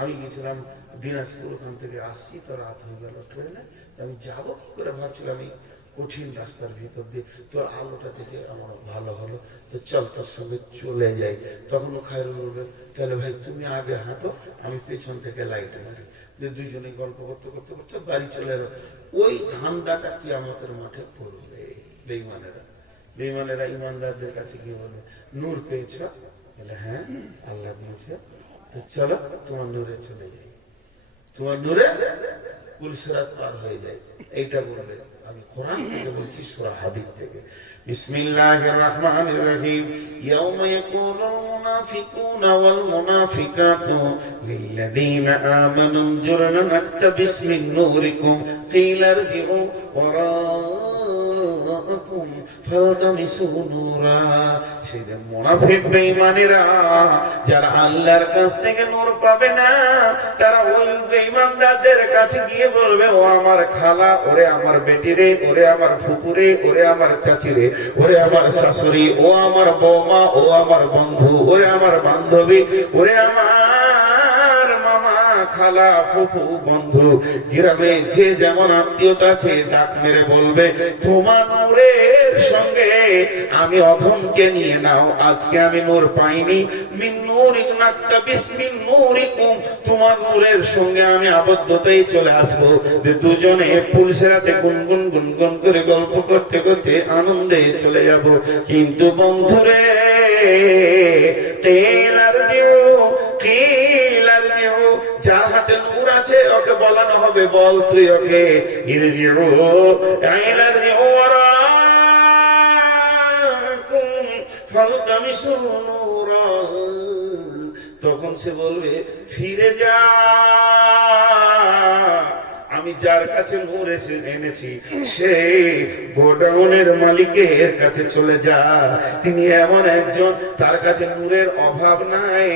আমি গেছিলাম দিনাজপুর, ওখান থেকে আসছি তো রাত হয়ে গেল ট্রেনে। আমি যাবো কি করে ভাবছিলাম, এই কঠিন রাস্তার ভিতর দিয়ে। তোর আলোটা দেখে আমার ভালো হলো, তো চল তোর সঙ্গে চলে যাই। তখন খায়রুল বলবে, তাহলে ভাই তুমি আগে হাঁটো, আমি পেছন থেকে লাইট মারি। দুইজনে গল্প করতে করতে করতে বাড়ি চলে এলো। ওই ধান্দাটা কি আমাদের মাঠে পড়বে। বেঈমানেরা ইমানদারদের কাছে কি বলবে, নূর পেয়েছ? বলে হ্যাঁ, আল্লাহ দিয়েছে, চলো তোমার নূরে চলে যাই, তোমার নূরে পুলসিরাত পার হয়ে যায়। এইটা বলবে। আমি কোরআন থেকে বলছি, সূরা হাদীদ থেকে। বিসমিল্লাহির রাহমানির রহিম। ইয়াউমা ইয়াকুলুল মুনাফিকুনা ওয়াল মুনাফিকাতু লিল্লাযীনা আমানু জুরনা নাকতাবিস মিন নূরিকুম কিলা ইরজিউ ওয়ারাআকুম ফালতামিসু নূরা। সেদিন মুনাফিক বেঈমানেরা যারা আল্লাহর কাছ থেকে নূর পাবে না, তারা ওই বেঈমানদের কাছে গিয়ে বলবে, ও আমার খালা, ওরে আমার বেটি রে, ওরে আমার ফুপু রে, ওরে আমার চাচি রে, ওরে আমার শাশুড়ি, ও আমার বৌমা, ও আমার বন্ধু, ওরে আমার বান্ধবী, ওরে আমার মামা, খালা, ফুপু, বন্ধু, গ্রামে যে যেমন আত্মীয়তা আছে, ডাক মেরে বলবে, তোমার নূরের সঙ্গে আমি অধমকে নিয়ে নাও। আজকে আমি নূর পাইনি, মিন নূরিক নাকতাবিস মিন নূরিকুম, তোমার নূরের সঙ্গে আমি আবদ্ধতাই চলে আসবো। দুজনে পুলসিরাতে গুনগুন গুনগুন করে গল্প করতে করতে আনন্দে চলে যাব। কিন্তু বন্ধুরে, যার হাতে নূর আছে ওকে বলানো হবে, বল তুই ওকে তখন সে বলবে, ফিরে যা, আমি যার কাছে নূর এনেছি সেই গোডাউনের মালিকের কাছে চলে যা। তিনি এমন একজন, তার কাছে নূরের অভাব নাই।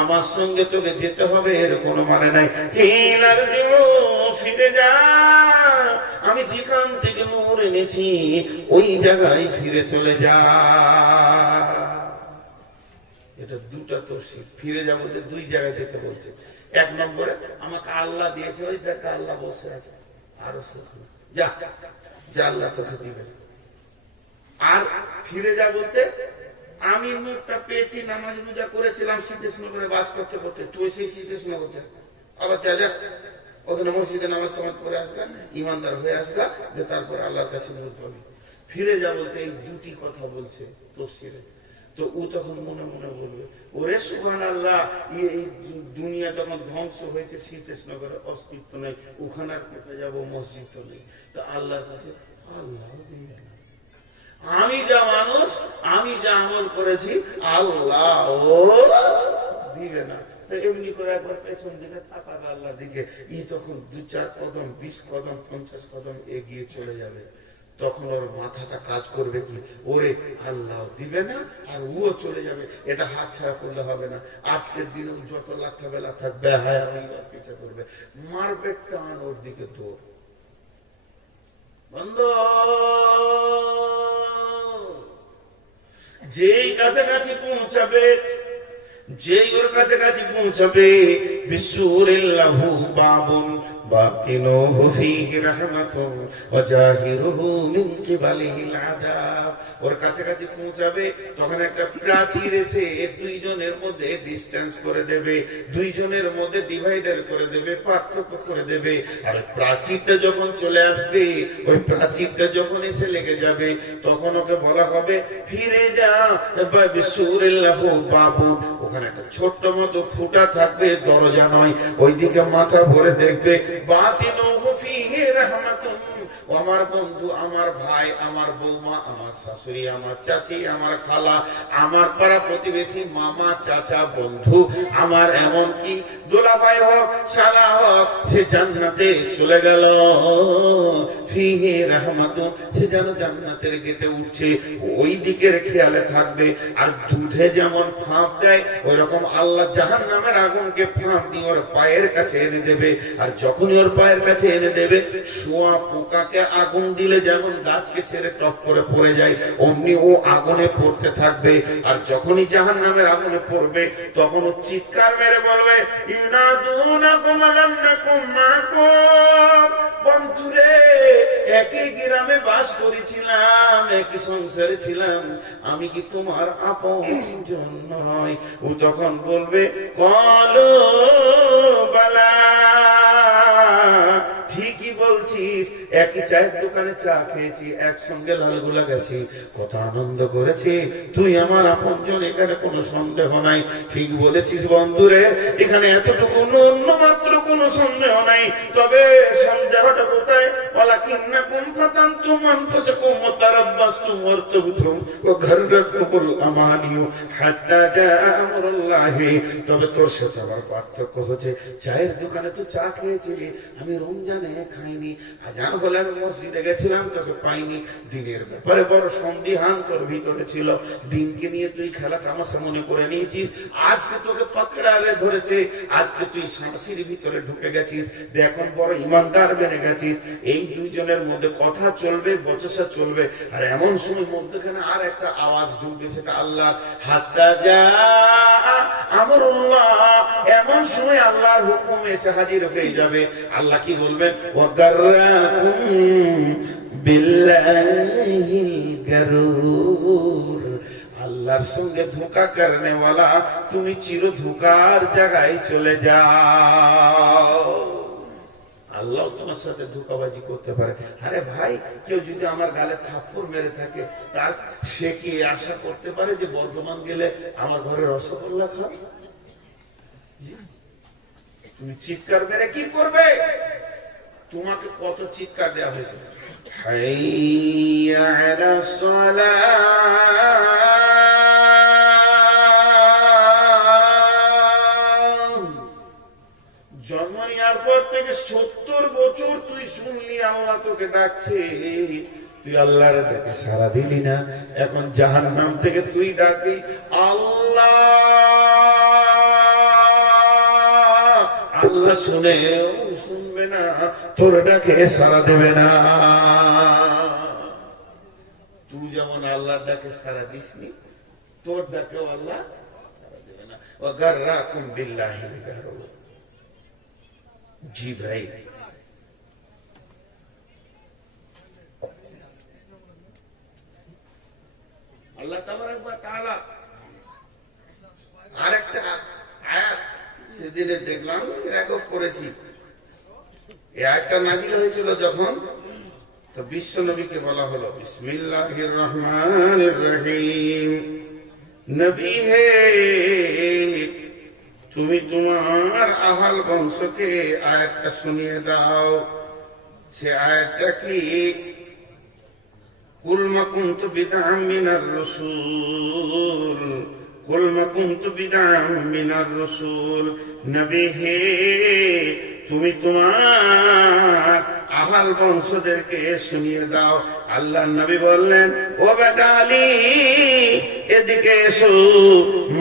আমার সঙ্গে তোকে যেতে হবে এর কোনো মানে নাই। ফিরে যা, আমি যেখান থেকে নূর এনেছি ওই জায়গায় ফিরে চলে যা। এটা দুটা তফসির। ফিরে যা বলতে দুই জায়গায় যেতে বলছে। এক নম্বরে, আমাকে আল্লাহ দিয়েছে, ওই দেখা আল্লাহ বসে আছে, আরো যা যা, আল্লাহ তোকে দিবে। আর ফিরে যা বলতে, আমি নূরটা পেয়েছি, নামাজ রোজা করেছিলাম সিদ্ধেশনগরে বাস করতে করতে, তুই সেই সিদ্ধেশনগর যা, আবার যা যা, ওখানে মসজিদে নামাজ টামাজ করে আসগা, ইমানদার হয়ে আসগা, যে তারপর আল্লাহর কাছে নূর পাবি। ফিরে যা বলতে এই দুটি কথা বলছে তফসিরে। তো ও তখন মনে মনে বলবে, ওরে সুবহানাল্লাহ, এই দুনিয়া যখন ধ্বংস হয়েছে, সিদ্ধেশনগরের অস্তিত্ব নেই, ওখানে আর কোথায় যাবো, মসজিদ তো নেই। তো আল্লাহর কাছে আল্লাহ দিবে না। আমি যা মানুষ, আমি যা আমল করেছি, আল্লাহ ও দিবে না। এমনি করে একবার পেছন দিকে তাকাবে আল্লাহর দিকে, ই তখন 2-4 কদম, 20 কদম, 50 কদম এগিয়ে চলে যাবে। তখন ওর মাথাটা কাজ করবে কি, ওরে আল্লাহ দিবে না, আর ও চলে যাবে। এটা হাত ছাড়া করলে হবে না। আজকের দিনে যত লাখা বেলা থাকবে, হায় আমি পিছা করবে, মারবে টান, ওর দিকে দৌড় বন্ধ। যেই কাছাকাছি পৌঁছাবে, যেই ওর কাছাকাছি পৌঁছাবে, বিসুরিল্লাহু বাবুন বাতিনুহু ফীহি রাহমাতুন ওয়া জাহিরুহু মিন কিবালিহিল আযাব। ওর কাছাকাছি পৌঁছাবে, তখন একটা প্রাচীর এসে দুইজনের মধ্যে ডিসটেন্স করে দেবে, দুইজনের মধ্যে ডিভাইডার করে দেবে, পার্থক্য করে দেবে। আর প্রাচীরটা যখন চলে আসবে, ওই প্রাচীরটা যখন এসে লেগে যাবে, তখন ওকে বলা হবে, ফিরে যা, বিসুরিল্লাহু বাবুন। ওখানে একটা ছোট্ট মতো ফুটা থাকবে, দরজা নয়, ওইদিকে মাথা ভরে দেখবে, বাতিনুহু ফীহি রাহমাতুন, আমার বন্ধু, আমার ভাই, আমার বৌমা, আমার শাশুড়ি, আমার চাচি, আমার খালা, আমার পাড়া প্রতিবেশী, মামা, চাচা, বন্ধু, আমার এমনকি দুলাভাই হোক, শালা হোক, সে জান্নাতে চলে গেল। ফিহি রাহমাতুন, সে যেন জান্নাতের গেটে উঠছে, ওই দিকের খেয়ালে থাকবে। আর দুধে যেমন ফাঁপ দেয়, ওই রকম আল্লাহ জাহান্নামের আগুনকে ফাঁপ দিয়ে ওর পায়ের কাছে এনে দেবে। আর যখনই ওর পায়ের কাছে এনে দেবে, শোয়া পোকাকে আগুন দিলে যেমন গাছকে ছেড়ে টপ করে পড়ে যায়, অমনি ও আগুনে পড়তে থাকবে। আর যখনই জাহান্নামের আগুনে পড়বে, তখন ও চিৎকার মেরে বলবে, ইউনাদুনাকুম আলাম নাকুম মাকুম, বন্ধুরে, একই গ্রামে বাস করেছিলাম, একই সংসারে ছিলাম, আমি কি তোমার আপনজন নয়? ও তখন বলবে, কলো বালা, ঠিকই বলছিস, একই চায়ের দোকানে চা খেয়েছি, একসঙ্গে লালগোলা গেছি, কত আনন্দ করেছি, তুই আমার আপনজন, এখানে কোনো সন্দেহ নাই। ঠিক বলেছিস বন্ধুরে, এখানে এতটুকু অন্য মাত্র কোনো সন্দেহ নাই। তবে সন্দেহটা কোথায়? ওয়ালাকিন্নাকুম ফাতানতুম আনফুসাকুম ওয়া তারাব্বাসতুম ওয়ারতাবতুম ওয়া গাররাতকুমুল আমানিয়ু হাত্তা জাআ আমরুল্লাহি। তবে তোর সাথে আমার পার্থক্য হচ্ছে, চায়ের দোকানে তো চা খেয়েছিলি, আমি রমজানে খাইনি। আজান হলে আমি মসজিদে গেছিলাম, তোকে পাইনি। দিনের ব্যাপারে বড় সন্দিহান তোর ভিতরে ছিল, দিনকে নিয়ে তুই খেলা তামাশা মনে করে নিয়েছিস। আজকে তোকে পাকড়ালে ধরেছে, আজকে তুই শাঁসির ভিতরে ঢুকে গেছিস, এখন বড় ইমানদার বেড়ে গেছিস। এই দুইজনের মধ্যে কথা চলবে, বচসা চলবে, আর এমন সময় মধ্যখানে আর একটা আওয়াজ ঢুকবে, সেটা আল্লাহ, হাত্তা জাআ আমরুল্লাহ। এমন সময় আল্লাহর হুকুম এসে হাজির হয়ে যাবে। আল্লাহ কি বলবেন? ওয়াগাররাকুম বিল্লাহিল গারুর, আল্লাহর সঙ্গে ধোঁকা করনে ওয়ালা, তুমি চির ধোঁকার জায়গায় চলে যাও। আল্লাহ তোমার সাথে ধোঁকাবাজি করতে পারে। আরে ভাই, কেউ যদি আমার গালে থাপ্পড় মেরে থাকে, তার সে কি আশা করতে পারে যে বর্ধমান গেলে আমার ঘরে রসগোল্লা খাবে? তুমি চিৎকার মেরে কি করবে? তোমাকে কত চিৎকার দেওয়া হয়েছে, হাইয়া আলাস সালাহ, জন্ম নেওয়ার পর থেকে 70 বছর তুই শুনলি আল্লাহ তোকে ডাকছে, তুই আল্লাহর ডাকে সাড়া দিলি না। এখন জাহান্নাম থেকে তুই ডাকবি আল্লাহ, আল্লাহ শুনেও শুনবে না, তোর ডাকে সাড়া দেবে না। তুই যেমন আল্লাহর ডাকে সাড়া দিসনি, তোর ডাকেও আল্লাহ সাড়া দেবে না। ওয়াগাররাকুম বিল্লাহিল গারুর। জি ভাই, আল্লাহ তাবারাক ওয়া তাআলা আরেকটা আয়াত সেদিনে দেখলাম, রেকর্ড করেছি। এই আয়াতটা নাযিল হয়েছিল যখন, তো বিশ্ব নবীকে বলা হলো, বিসমিল্লাহির রহমানির রহিম, নবী হে, তুমি তোমার আহাল বংশকে আয়াতটা শুনিয়ে দাও। সে আয়াতটা কি? কুল মা কুনতু বিদআম মিনার রাসূল, কুল মা কুনতু বিদআম মিনার রাসূল। নবী হে, তুমি তোমার আহাল বংশদেরকে শুনিয়ে দাও। আল্লাহ নবী বললেন, ও বেটা আলী, এদিকে এসো।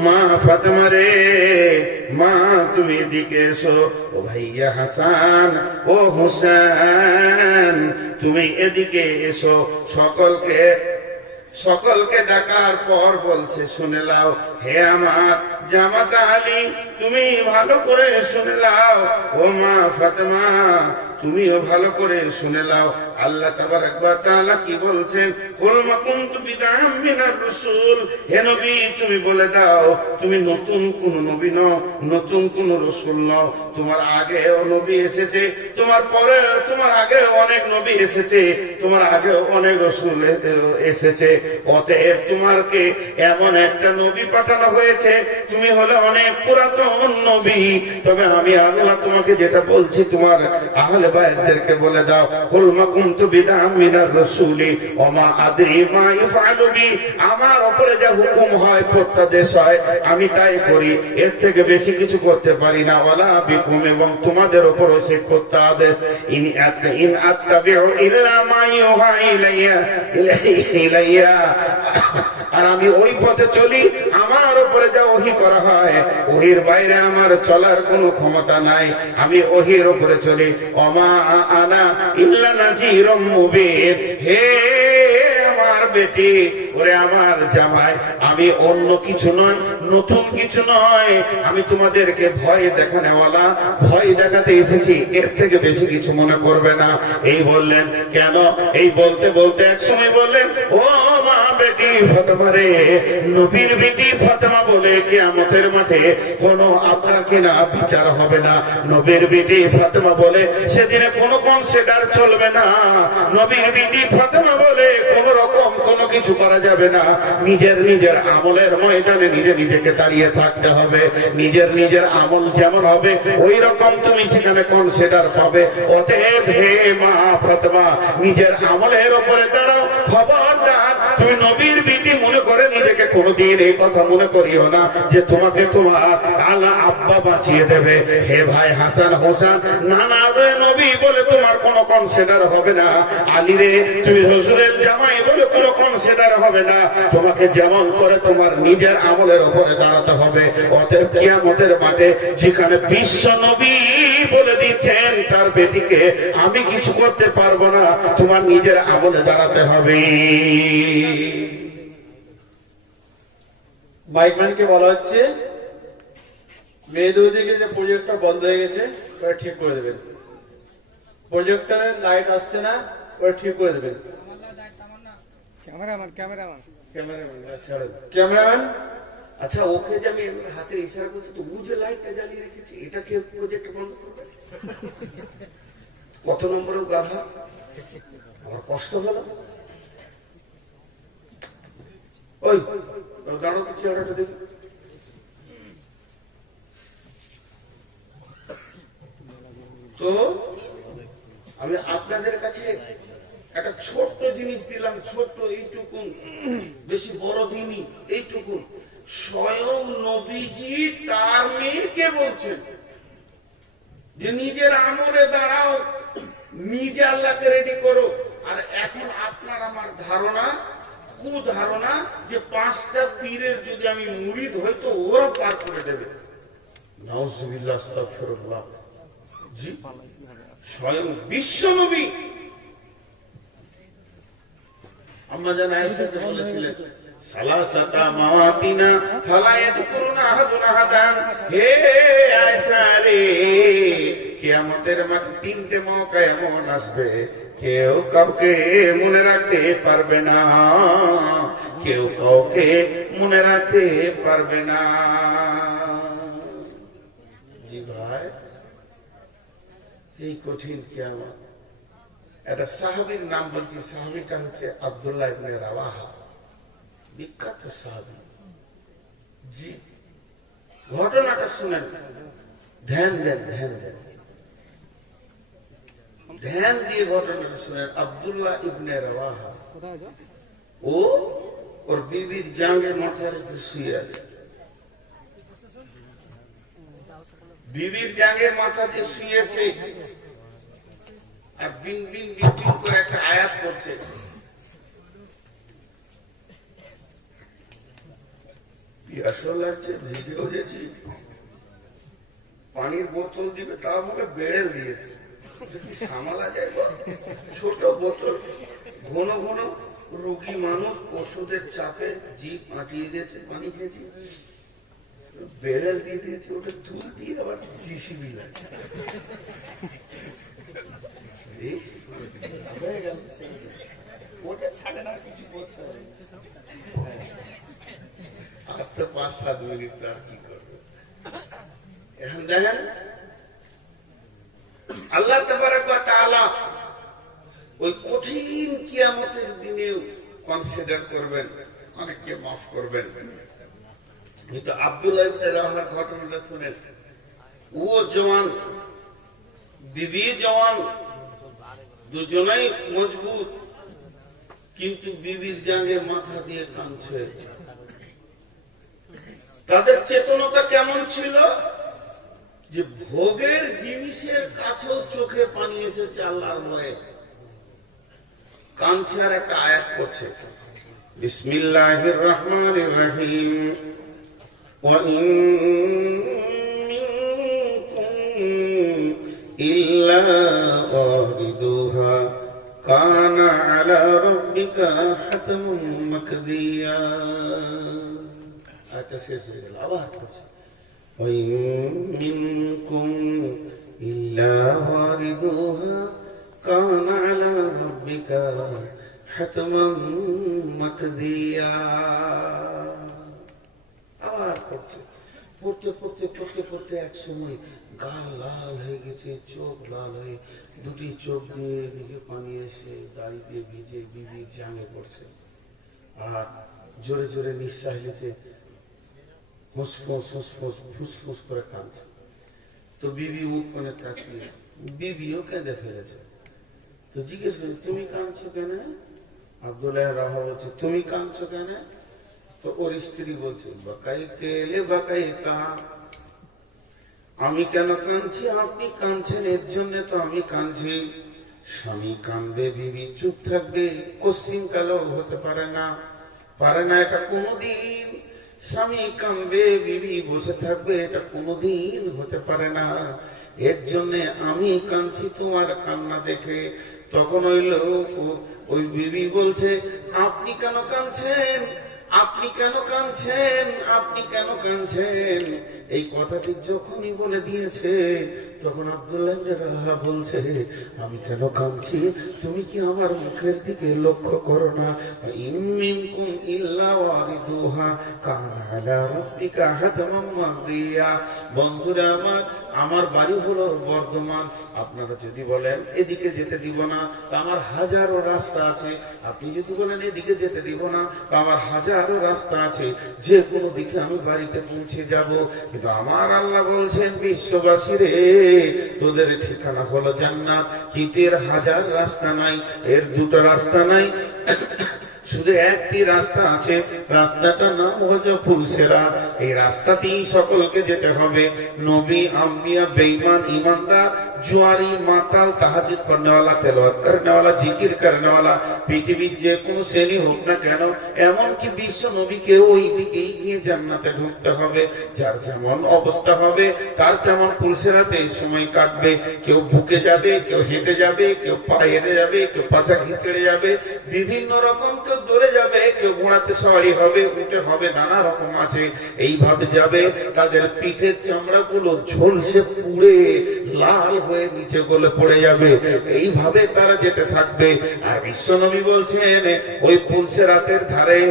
মা ফাতেমা রে, মা তুমি এদিকে এসো। ও ভাইয়া হাসান, ও হোসেন, তুমি এদিকে এসো। সকলকে ডাকার পর বলছে, শুনে লাও, হে আমার জামাতা আলী, তুমি ভালো করে শুনে লাও। ও মা ফাতেমা, তুমিও ভালো করে শুনে লাও। আল্লাহ তাবারাক ওয়া তাআলা কি বলছেন? কুল মা কুনতু বিদআম মিনার রাসূল, হে নবী তুমি বলে দাও, তুমি নতুন কোন নবী নও, নতুন কোন রাসূল নও। তোমার আগেও নবী এসেছে, তোমার পরে, তোমার আগে অনেক নবী এসেছে, তোমার আগে অনেক রাসূল এসেছে। অতএব তোমাকে এমন একটা নবী পাঠানো হয়েছে, তুমি হলে অনেক পুরাতন নবী। তবে আমি আল্লাহ তোমাকে যেটা বলছি তোমার আহলে বাইতদেরকে বলে দাও, কুল মা কুনতু বিদআম মিনার রাসূলি ওয়া মা আদরি মা ইফআলু বি। আমার উপরে যা হুকুম হয় প্রত্যাদেশ হয় আমি তাই করি, এর থেকে বেশি কিছু করতে পারি না। ওয়ালা বিকুম, এবং তোমাদের উপরও সে প্রত্যাদেশ। ইন আত্তাবিউ ইল্লা মা ইউহা ইলাইয়া, আর আমি ওই পথে চলি আমার উপরে যা ওহী করা হয়, ওহির বাইরে আমার চলার কোনো ক্ষমতা নাই। আমি ওহির উপরে চলি। ওমা আনা ইল্লা নাযীরুম মুবিন। হে আমার বেটি, ওরে আমার জামাই, আমি অন্য কিছু নয়, নতুন কিছু নয়, আমি তোমাদেরকে ভয় দেখানেওয়ালা, ভয় দেখাতে এসেছি, এর থেকে বেশি কিছু মনে করবে না। এই বললেন। কেন? এই বলতে বলতে এক সময় বললেন, ও মা বেটি ফাতেমা রে, নবীর বেটি ফাতেমা বলে কিয়ামতের মাঠে কোনো আপনার কিনা বিচার হবে না। নবীর বেটি ফাতেমা বলে সেদিনে কোনো কনসিডার চলবে না। নবীর বেটি ফাতেমা বলে কোন রকম কোনো কিছু করা যাবে না। নিজের নিজের আমলের ময়দানে নিজে নিজেকে দাঁড়িয়ে থাকতে হবে। নিজের নিজের আমল যেমন হবে ওই রকম তুমি সেখানে কনসিডার পাবে। অতএব হে মা ফাতেমা, নিজের আমলের উপরে দাঁড়াও। খবরদার তুমি নবীর বিটি মনে করে নিজেকে কোনোদিন এই কথা মনে করিও না যে তোমাকে তোমার আলা আব্বা বাঁচিয়ে দেবে। হে ভাই হাসান হোসেন, না না রে, নবী বলে তোমার কোনো কনসিডার হবে না। আলী রে, তুমি হুজুরের জামাই বলে কোনো কনসিডার হবে না। তোমাকে যেমন করে তোমার নিজের আমলের উপরে দাঁড়াতে হবে। অতএব কিয়ামতের মাঠে যেখানে বিশ্ব নবী বলে দিচ্ছেন তার বেটিকে আমি কিছু করতে পারবো না, তোমার নিজের আমলে দাঁড়াতে হবে। মাইকম্যানকে বলা হচ্ছে মেয়েদের দিকে যে প্রজেক্টর বন্ধ হয়ে গেছে ওটা ঠিক করে দেবেন। প্রজেক্টরের লাইট আসছে না, ওটা ঠিক করে দেবেন। ক্যামেরাম্যান, আচ্ছা ওকে যে আমি হাতে ইশারা করছি, তো ও যে লাইটটা জ্বালিয়ে রেখেছি, এটা কে প্রজেক্ট বন্ধ করবে? কত নম্বরের গাধা, আমার কষ্ট হলো। ওই দাঁড়ো, কি চেহারাটা দেখি। তো আমি আপনাদের কাছে একটা ছোট্ট জিনিস দিলাম, ছোট্ট এইটুকুন, বেশি বড় দিনই এইটুকুন। স্বয়ং নবীজি তার মেয়েকে বলছেন যে নিজের আমলে দাঁড়াও, নিজে আল্লাহকে রেডি করো। আর এখন আপনার আমার ধারণা, কুধারণা, যে 5টা পীরের যদি আমি মুরিদ হই তো ওরা পার করে দেবে। নাউজুবিল্লাহ, আস্তাগফিরুল্লাহ। জি, স্বয়ং বিশ্ব নবী আম্মা জান আয়েশাকে বলেছিলেন, সালাসাতা মাওয়াতিনা ফালা ইয়াদকুরুনা আহাদুন আহাদান। হে আয়েশা রে, কিয়ামতের মাঠে 3টে মওকা এমন আসবে কেউ কাউকে মনে রাখতে পারবে না, কেউ কাউকে মনে রাখতে পারবে না। জি ভাই, এই কঠিন কিয়ামত। একটা সাহাবীর নাম বলছি, সাহাবীটা হচ্ছে আব্দুল্লাহ ইবনে রাওয়াহা, বিখ্যাত সাহাবী। জি, ঘটনাটা শুনেন, ধ্যান দেন, ধ্যান দেন, ধ্যান দিয়ে ঘটনাটা শুনেন। আব্দুল্লাহ ইবনে রাওয়াহা ও ওর বিবির জাঙ্গে মাথার উপর শুয়ে আছে। বিবির জাঙ্গে মাথা দিয়ে শুয়েছে আর বিন বিন বিন করে একটা আয়াত করছে। পিয়াসও লাগছে, ভিজেও গেছি, পানির বোতল দিবে, তার ভাবে বেড়েল দিয়েছে। সামালা যায়, ছোট বোতল, ঘন ঘন রোগী মানুষ, ওষুধের চাপে জিভ আটিয়ে দিয়েছে, পানি খেয়েছি, বেড়েল দিয়ে দিয়েছে, ওটা দুধ দিয়ে আবার জিসিবি লাগছে। ওটা ছাড়ে না, কিছু করতে হবে। আজ তো 5-7 মিনিট, আর কি করবে। এখন দেখেন আল্লাহ তাবারক ওয়া তাআলা ওই কঠিন কিয়ামতের দিনেও কনসিডার করবেন, অনেককে মাফ করবেন। কিন্তু আব্দুল্লাহ ইবনে রাওয়াহার ঘটনাটা শুনেন। ও জওয়ান, বিবি জওয়ান, দুজনেই মজবুত, কিন্তু বিবির জাঙ্গে মাথা দিয়ে কাঁদছে। তাদের চেতনতা কেমন ছিল যে ভোগের জিনিসের কাছেও চোখে পানি এসেছে আল্লাহর ভয়ে। কাঁদছে আর একটা আয়াত করছে, বিসমিল্লাহির রহমানির রহিম, ওয়া ইন মিনকুম ইল্লা ওয়ারিদুহা কানা আলা রাব্বিকা হাতমান মাকদিয়া। আয়াতটা শেষ হয়ে গেল, আবার করছে, ওয়া ইন মিনকুম ইল্লা ওয়ারিদুহা কানা আলা রাব্বিকা হাতমান মাকদিয়া। আবার পড়ছে, পড়তে পড়তে পড়তে পড়তে এক সময় গাল লাল হয়ে গেছে, চোখ লাল হয়ে দুটি চোখ দিয়ে দিকে পানি এসে দাড়ি দিয়ে ভিজে বিবির জামে পড়ছে, আর জোরে জোরে নিঃশ্বাস নিচ্ছে, ফুসফুস ফুসফুস ফুসফুস করে কাঁদছে। তো বিবি মুখ কোণে তাকিয়ে, বিবিও কেঁদে ফেলেছে। তো জিজ্ঞেস করি, তুমি কাঁদছো কেন? আব্দুল্লাহ রাহা বলছে, তুমি কাঁদছো কেন? তো ওর স্ত্রী বলছে, বাকাইতে লে বাকাইতা, আমি কেন কাঁদছি? আপনি কাঁদছেন এর জন্য তো আমি কাঁদছি। স্বামী কাঁদবে, বিবি চুপ থাকবে, কোশ্চিন কালো হতে পারে না, পারে না এটা কোনোদিন। স্বামী কাঁদবে, বিবি বসে থাকবে, এটা কোনোদিন হতে পারে না। এর জন্য আমি কাঁদছি তোমার কান্না দেখে। তখন ওই লোক, ওই বিবি বলছে, আপনি কেন কাঁদছেন? আপনি কেন কাঁদছেন? আপনি কেন কাঁদছেন? এই কথাটি যখনই বলে দিয়েছে, তখন আব্দুল্লাহ ইবনে রাওয়াহা বলছে, আমি কেন কাঁদছি তুমি কি আমার মুখের দিকে লক্ষ্য করো না? ইন মিনকুম ইল্লা ওয়ারিদুহা কানা আলা রাব্বিকা হাতমান মাকদিয়া। বন্ধুরা আমার, আমার বাড়ি হলো বর্ধমান, আপনারা যদি বলেন এদিকে যেতে দিব না, তা আমার হাজারো রাস্তা আছে। আপনি যদি বলেন এদিকে যেতে দিব না, তা আমার হাজারো রাস্তা আছে, যে কোনো দিকে আমি বাড়িতে পৌঁছে যাব। কিন্তু আমার আল্লাহ বলছেন, বিশ্ববাসী রে, তোদের ঠিকানা হলো জান্নাত, কিন্তু এর হাজার রাস্তা নাই, এর দুটো রাস্তা নাই, শুধু একটি রাস্তা আছে, রাস্তাটার নাম হচ্ছে ফুলসেরা। এই রাস্তাতেই সকলকে যেতে হবে। নবী, আম্বিয়া, বেঈমান, ইমানদার, জুয়ারি, মাতাল, তাহাজ্জুদ পড়নেওয়ালা, তেলাওয়াত করনেওয়ালা, জিকির করনেওয়ালা, পৃথিবীর যে কোনো শ্রেণী হোক না কেন, এমনকি বিশ্ব নবীকে ওই দিকেই গিয়ে জান্নাতে ঢুকতে হবে। যার যেমন অবস্থা হবে, তার তেমন ফুলসেরাতে সময় কাটবে। কেউ বুকে যাবে, কেউ হেঁটে যাবে, কেউ পায়ে হেঁটে যাবে, কেউ পাছা খিচড়ে যাবে, বিভিন্ন রকম, কেউ দৌড়ে যাবে, কেউ ঘোড়াতে সওয়ারি হবে, উঠে হবে, নানা রকম আছে। এইভাবে যাবে, তাদের পিঠের চামড়া গুলো ঝলসে পুড়ে লাল হয়ে নিচে গলে পড়ে যাবে। এইভাবে তারা যেতে থাকবে। আর বিশ্বনবী বলছেন, ওই ফুলসেরাতের ধারে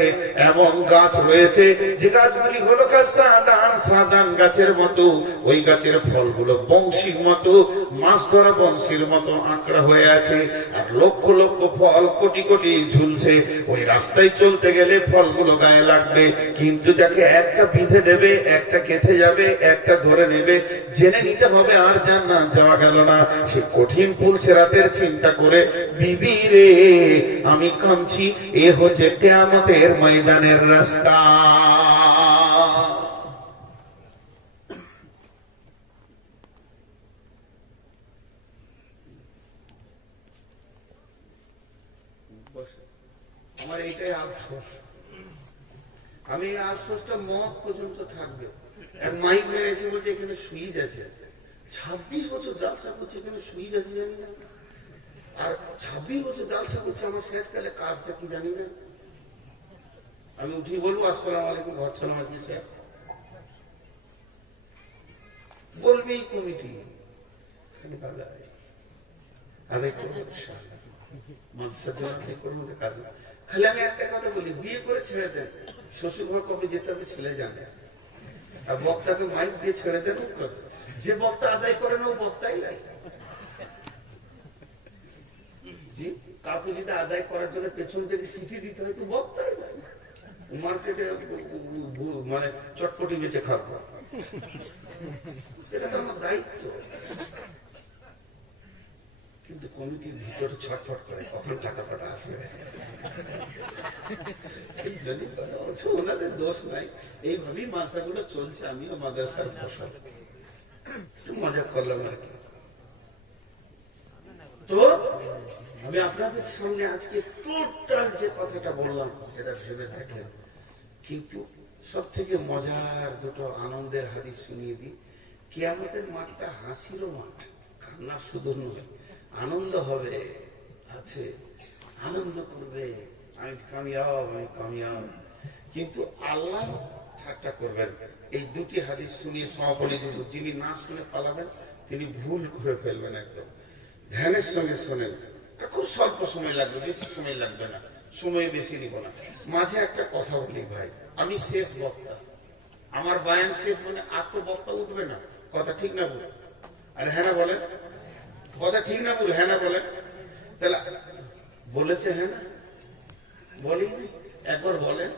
এমন গাছ রয়েছে, যে গাছগুলি হলো সাদান সাদান গাছের মতো। ওই গাছের ফলগুলো বংশীর মতো, মাছ ধরা বংশীর মতো আঁকড়া হয়ে আছে, আর লক্ষ লক্ষ ফল কোটি কোটি ঝুলছে। ওই রাস্তায় চলতে গেলে ফলগুলো গায়ে লাগবে, কিন্তু যাকে একটা বিঁধে দেবে, একটা গেঁথে যাবে, একটা ধরে নেবে, জেনে নিতে হবে আর জান্নাত যাওয়া গেল না। সে কঠিন ফুলসেরাতের চিন্তা করে, বিবি রে আমি কাঁদছি, এ হচ্ছে কিয়ামতের ময়দানের রাস্তা। আমার এইটাই আফসোস, আমি আফসোসটা মত পর্যন্ত থাকবে। এক মাইক মেরে এসে বলছে এখানে সুইচ আছে, 26 বছর ব্যবসা করছে, এখানে সুইচ আছে জানি না। আর 26 বছর ব্যবসা করছে, আমার শেষকালে কাজটা কি জানি না। আমি উঠি বলবো, আসসালামু আলাইকুম, ঘর সালাম আজকে স্যার বলবি কমিটি আদায় করবো, মানুষের জন্য আদায় করবো কাজ। খালি আমি একটা কথা বলি, বিয়ে করে ছেড়ে দেন, শ্বশুর ঘর কবে যেতে হবে ছেলে জানে, আর বক্তাকে মাইক দিয়ে ছেড়ে দেন। যে বক্তা আদায় করে না, ও বক্তাই নাই। জি, কাউকে যদি আদায় করার জন্য পেছন থেকে চিঠি দিতে হয়, তো বক্তাই নাই। মার্কেটে মানে চটপটি বেচে খাবো, এটা তো আমার দায়িত্ব। কিন্তু কমিটির ভিতরে ছটফট করে কখন টাকা পাঠা আসবে। ওনাদের দোষ নাই, এইভাবেই মাসাগুলো চলছে। আমিও মাদ্রাসার ফসল, মজা করলাম আর কি। তো আমি আপনাদের সামনে আজকে টোটাল যে কথাটা বললাম সেটা ভেবে দেখেন। কিন্তু সব থেকে মজার দুটো আনন্দের হাদিস শুনিয়ে দিই। কিয়ামতের মাঠটা হাসিরও মাঠ, কান্না শুধু নয়, আনন্দ হবে, আছে, আনন্দ করবে, আমি কামিয়াব। কিন্তু আল্লাহ ঠাট্টা করবেন। এই দুটি হাদিস শুনিয়ে সমাপনী দিব। যিনি না শুনে পালাবেন তিনি ভুল করে ফেলবেন। একদম ধ্যানের সঙ্গে শোনেন। খুব স্বল্প সময় লাগবে, বেশি সময় লাগবে না, সময় বেশি নিব না। মাঝে একটা কথা বলি ভাই, আমি শেষ বক্তা, আমার বায়ান শেষ মানে আর তো বক্তা উঠবে না। কথা ঠিক না বল? আরে হ্যাঁ না বলেন, কথা ঠিক না বল? হ্যাঁ না বলেন? তাহলে বলেছে হ্যাঁ না বলি, একবার বলেন।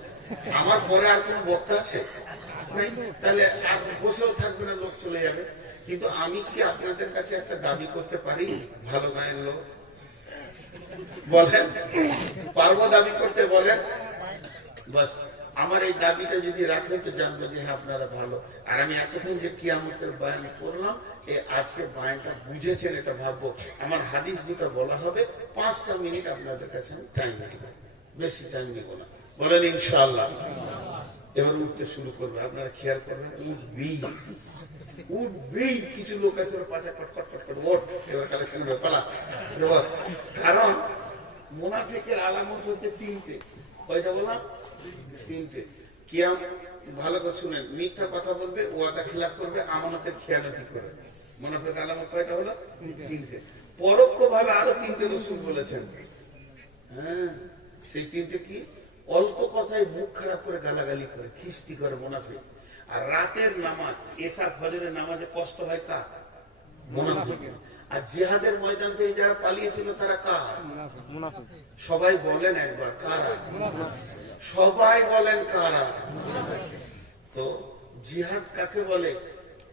আমার পরে আর কোন বক্তা আছে? তাহলে আর বসেও থাকবে না, লোক চলে যাবে। কিন্তু আমি কি আপনাদের কাছে একটা দাবি করতে পারি ভালো গায়ের লোক? বলেন, পারবো দাবি করতে? বলেন। বাস আমার এই দাবিটা যদি রাখে তো জানবো যে হ্যাঁ আপনারা ভালো। আর আমি এতক্ষণ যে কিয়ামতের বয়ান করলাম, আজকে বয়ানটা বুঝেছেন এটা ভাববো। আমার হাদিস দুটো বলা হবে, 5টা মিনিট আপনাদের কাছে আমি টাইম নিব, বেশি টাইম নিব না। বলেন ইনশাআল্লাহ। এবার উঠতে শুরু করবে, আপনারা খেয়াল করবেন, উঠবেই। কিছু লোক আছে পাচা কটকট কটকট ওঠ, এবার কালেকশন হবে পালা। কারণ মুনাফিকের আলামত হচ্ছে 3টে। কয়টা বললাম? 3টে। কিয়াম ভালো করে শুনেন, মিথ্যা কথা বলবে, ওয়াদা খিলাফ করবে, আমানতের খেয়ানতি করবে। মুনাফিক আলামত কয়টা হলো? 3টে। পরোক্ষ ভাবে আরো 3টে রাসূল বলেছেন। হ্যাঁ, সেই 3টে কি? অল্প কথায় মুখ খারাপ করে, গালাগালি করে, খিস্তি করে মুনাফিক। আর রাতের নামাজ, এশা ফজরের নামাজে কষ্ট হয় কার? মুনাফিক। আর জিহাদের ময়দান থেকে যারা পালিয়েছিল তারা কার? মুনাফিক। সবাই বলেন একবার, কারা? সবাই বলেন কারা? তো জিহাদ কাকে বলে?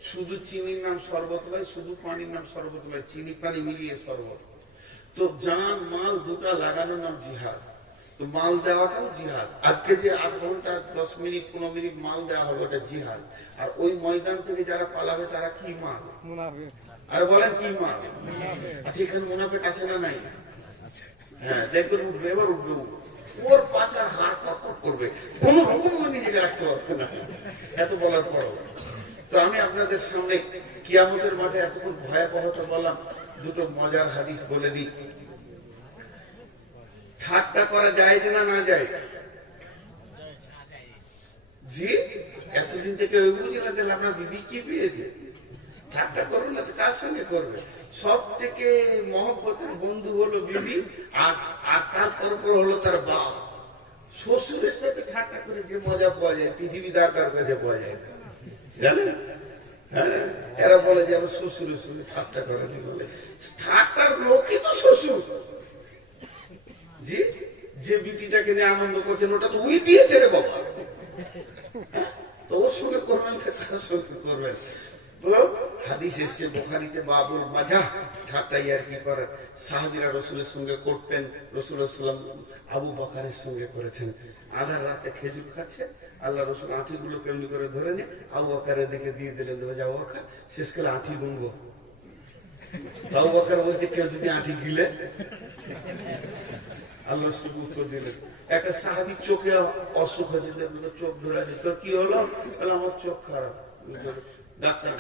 শুধু চিনির নাম শরবত হয়, শুধু পানির নাম শরবত হয়, চিনি পানি মিলিয়ে শরবত। তো জান মাল দুটা লাগানোর নাম জিহাদ। তো মাল দেওয়াটাও জিহাদ। আজকে যে 8 ঘন্টা 10 মিনিট 15 মিনিট মাল দেওয়া হবে, ওটা জিহাদ। আর ওই ময়দান থেকে যারা পালাবে তারা কি মাল? মুনাফিক। আর বলেন কি মাল? আচ্ছা, এখানে মুনাফিক আছে না নাই? হ্যাঁ, দেখবেন উঠবে, এবার উঠবে, ওর পাছার হাড় কটকট করবে, কোন রকম নিজেকে রাখতে পারবে না। এত বলার পরও তো আমি আপনাদের সামনে কিয়ামতের মাঠে এতক্ষণ ভয়াবহতা বললাম, দুটো মজার হাদিস বলে দিই। ঠাট্টা করা যায় না না যায়? জি, এতদিন থেকে ওই বুঝিনা দিলে আপনার বিবি কি পেয়েছে? ঠাট্টা করবে না তো কার সঙ্গে করবে? সব থেকে মহব্বতের বন্ধু হলো বিবি, আর তারপর হলো তার বাপ। শ্বশুরের সাথে ঠাট্টা করে যে মজা পাওয়া যায় পৃথিবীদার কার কাছে পাওয়া যায় না, জানেন? হ্যাঁ, এরা বলে যে আমার শ্বশুরের সঙ্গে ঠাট্টা করেনি, বলে ঠাট্টার লোকই তো শ্বশুর। জি, যে বিটিটাকে নিয়ে আনন্দ করছেন ওটা তো উই দিয়েছে রে বাবা। তো ওর সঙ্গে করবেন, তার সঙ্গে করবেন। হাদিস এসছে বুখারীতে, বাবুল মাজাহ, ঠাট্টাই আর কি করেন। সাহাবীরা রাসূলের সঙ্গে করতেন, রাসূল সাল্লাল্লাহু আলাইহি ওয়াসাল্লাম আবু বকরের সঙ্গে করেছেন। আধার রাতে খেজুর খাচ্ছে, আল্লাহ রাসূল আঁটিগুলো কেমনি করে ধরে নিয়ে আবু বকরের দিকে দিয়ে দিলেন, যাও খা, শেষ করে আঁটি গুনবো। আবু বকর বলছে, কেউ যদি আঁটি গিলে? আল্লাহ শুধু উত্তর দিলেন। একটা সাহাবী চোখে অসুখ হয়ে দিলেন, চোখ ধরে আছে, তোর কি হলো? আমার চোখ খারাপ। ডাক্তার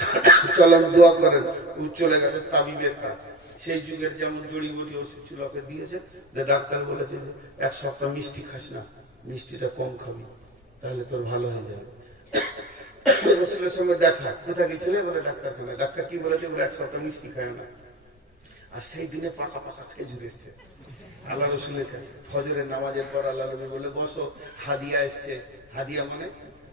চলেন দোয়া করেন, চলে গেল তাবিবের কাজ। সেই যুগের যেমন জড়িবুটি ওষুধ ছিল ওকে দিয়েছে, ডাক্তার বলেছে যে 1 সপ্তাহ মিষ্টি খাস না, মিষ্টিটা কম খাবি, তাহলে তোর ভালো হয়ে যাবে। রসুলের সঙ্গে দেখা, কোথায় গেছিলে? বলে ডাক্তারখানা। ডাক্তার কি বলেছে? 1 সপ্তাহ মিষ্টি খায় না। আর সেই দিনে পাকা পাকা খেজুর এসছে আল্লাহ রসুলের কাছে। ফজরের নামাজের পর আল্লাহ নবী বলে, বসো, হাদিয়া এসছে। হাদিয়া মানে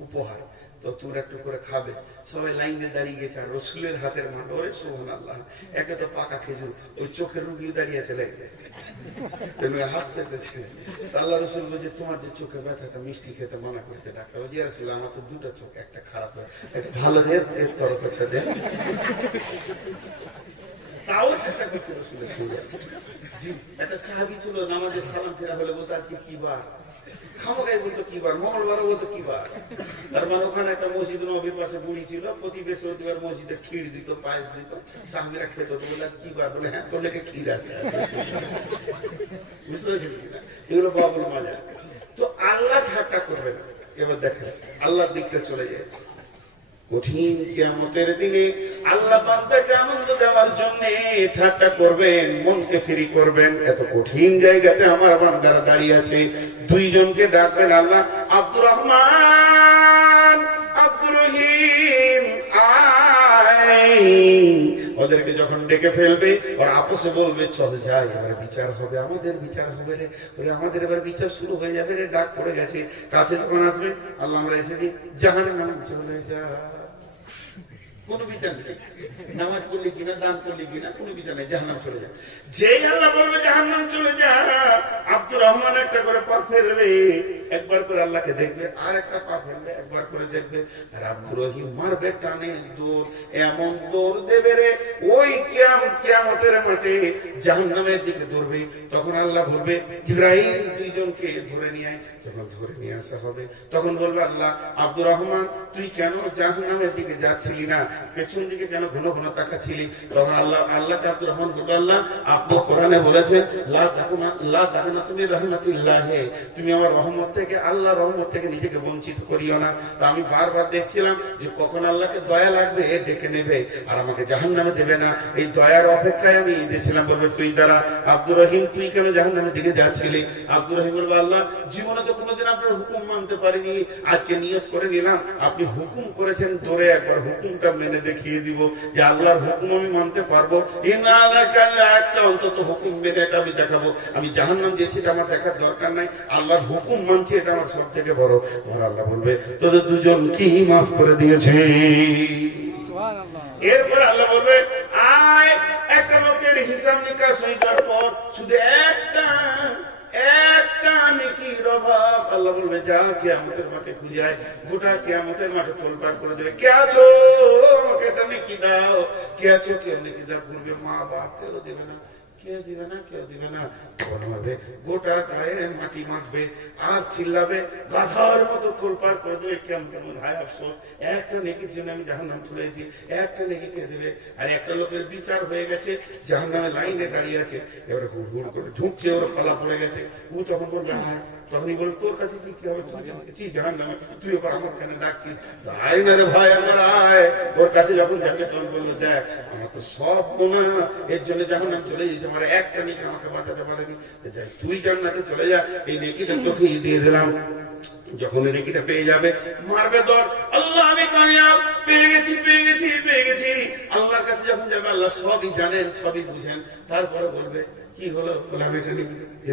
উপহার। তো তোমরা একটু করে খাবে। সবাই লাইনে দাঁড়িয়ে গেছে, আর রসুলের হাতের মান, ওরে সুবহানাল্লাহ, একে তো পাকা খেজুর, ওই চোখের রুগী দাঁড়িয়ে চলে হাত পেতেছে। আল্লাহ রসুল বলছে তোমার যে চোখে ব্যথাটা মিষ্টি খেতে মানা করছে ডাক্তার। ওই যে রাসূল আমার তো দুটো চোখ, একটা খারাপ, একটা ভালো এর তরফ একটা দেন। তাও চেষ্টা করছে রসুলের সঙ্গে। একটা সাহাবী ছিল, নামাজে সালাম ফেরা হলে বলতো আজকে কি বার, খামোগাই বলতো কি বার, মঙ্গলবারও বলতো কি বার। তার মানে ওখানে একটা মসজিদ নবীর পাশে বুড়ি ছিল, প্রতি বৃহস্পতিবার মসজিদে ক্ষীর দিত, পায়েস দিত, সাহাবীরা খেত। তো বলে কি বার, বলে হ্যাঁ তোর লেগে ক্ষীর আছে। বুঝতে পেরেছেন কিনা? এগুলো বাবুল মজা। তো আল্লাহ ঠাট্টা করবে না। এবার দেখেন আল্লাহর দিকটা চলে যায়। কঠিন কিয়ামতের দিনে আল্লাহ বান্দাকে আনন্দ দেওয়ার জন্য ঠাট্টা করবেন, মনকে ফ্রি করবেন। এত কঠিন জায়গাতে আমার বান্দারা দাঁড়িয়ে আছে, দুইজনকে ডাকবেন আল্লাহ, আব্দুর রহমান, আব্দুর রহিম আয়। ওদেরকে যখন ডেকে ফেলবে, ওর আপসে বলবে চল যাই, এবার বিচার হবে, আমাদের বিচার হবে রে, বলে আমাদের এবার বিচার শুরু হয়ে যাবে রে, ডাক পড়ে গেছে। কাছে যখন আসবে, আল্লাহ আমরা এসেছি জাহান্নামে চলে যা, কোনো বিচার নেই, নামাজ পড়লি কিনা, দান করলি কিনা, কোনো বিচার নেই, জাহান্নাম চলে যায়। যেই আল্লাহ বলবে জাহান্নাম চলে যা, আব্দুর রহমান একটা করে পা ফেলবে, একবার করে আল্লাহকে দেখবে, আর একটা পা ফেলবে, একবার করে দেখবে, আর আব্দুর রহিম মারবে টানে দৌড়, এমন দৌড় দেবে রে, ওই কিয়ামতের মাঠে জাহান্নামের দিকে দৌড়বে। তখন আল্লাহ বলবে জিবরাইল দুইজনকে ধরে নিয়ে আয়। যখন ধরে নিয়ে আসা হবে, তখন বলবে আল্লাহ, আব্দুর রহমান তুই কেন জাহান্নামের দিকে যাচ্ছিলি না, পেছন দিকে কেন ঘন ঘন তাকাচ্ছিলি? তখন আল্লাহকে আব্দুর রহমান বলবে আল্লাহ আপনি কোরআনে বলেছেন লা তাকুনা তুমি রাহমাতিল্লাহি, তুমি আমার রহমত থেকে, আল্লাহ রহমত থেকে নিজেকে বঞ্চিত করিও না। তো আমি বারবার দেখছিলাম যে কখন আল্লাহকে দয়া লাগবে ডেকে নেবে, আর আমাকে জাহান্নামে দেবে না, এই দয়ার অপেক্ষায় আমি দেখছিলাম। বলবে তুই দ্বারা আব্দুর রহিম তুই কেন জাহান্নামের দিকে যাচ্ছিলি? আব্দুর রহিম বলবে আল্লাহ জীবনে তো কোনোদিন আপনার হুকুম মানতে পারিনি, আজকে নিয়ত করে নিলাম আপনি হুকুম করেছেন, ধরে একবার হুকুমটা মেনে দেখিয়ে দিব যে আল্লাহর হুকুম আমি মানতে পারবো। একটা অন্তত হুকুম মেনে এটা আমি দেখাবো। আমি জাহান্নাম দিয়েছি এটা আমার দেখার দরকার নাই, আল্লাহর হুকুম মানছি, এটা আমার সব থেকে বড়। আমার আল্লাহ বলবে তোদের দুজন কি মাফ করে দিয়েছে। এরপর আল্লাহ বলবে আয়, একটা লোকের হিসাব নিকাশ হয়ে যাওয়ার পর শুধু একটা নেকির অভাব। আল্লাহ বলবে যা কিয়ামতের মাঠে খুঁজে আয়, গোটা কিয়ামতের মাঠে তোলপাড় করে দেবে। কে আছো এটা নেকি দাও, কে আছো কেউ নেকি দাও। করবে মা বাপ, কেউ দেবে না, কেউ দিবে না, কেউ দিবে না। হবে গোটা গায়ে মাটি মাখবে আর চিল্লাবে, গাধার মতো তোলপাড় করে দেবে। কেমন কেমন হায় আফসোস, একটা নেকির জন্য আমি জাহান্নাম চলে এসেছি, একটা নেকি খেয়ে দেবে। আর একটা লোকের বিচার হয়ে গেছে, জাহান্নামে লাইনে দাঁড়িয়ে আছে, এবারে হুড় হুড় করে ঝুঁকছে, ওর পালা পড়ে গেছে। ও তখন বলবে হ্যাঁ, তখনই বল তোর কাছে কি হবে, তুই দেখেছিস জাহান্নামে, তুই এবার আমার কেন ডাকছিস? আয় না রে ভাই, আমার আয়। ওর কাছে যখন যাবে তখন বললো দেখ আমার তো সব গোনা, এর জন্য জাহান্নাম চলে যেতে, আমার একটা নেকি আমাকে বাঁচাতে পারেনি, তুই জান্নাতে চলে যা, এই নেকিটা তোকে দিয়ে দিলাম। যখন নেকিটা পেয়ে যাবে মারবে দর, আল্লাহ আমি কামিয়াব, পেয়ে গেছি পেয়ে গেছি পেয়ে গেছি। আল্লাহর কাছে যখন যাবে আল্লাহ সবই জানেন, সবই বুঝেন। তারপরে বলবে কি হলো, বলে আমি এটা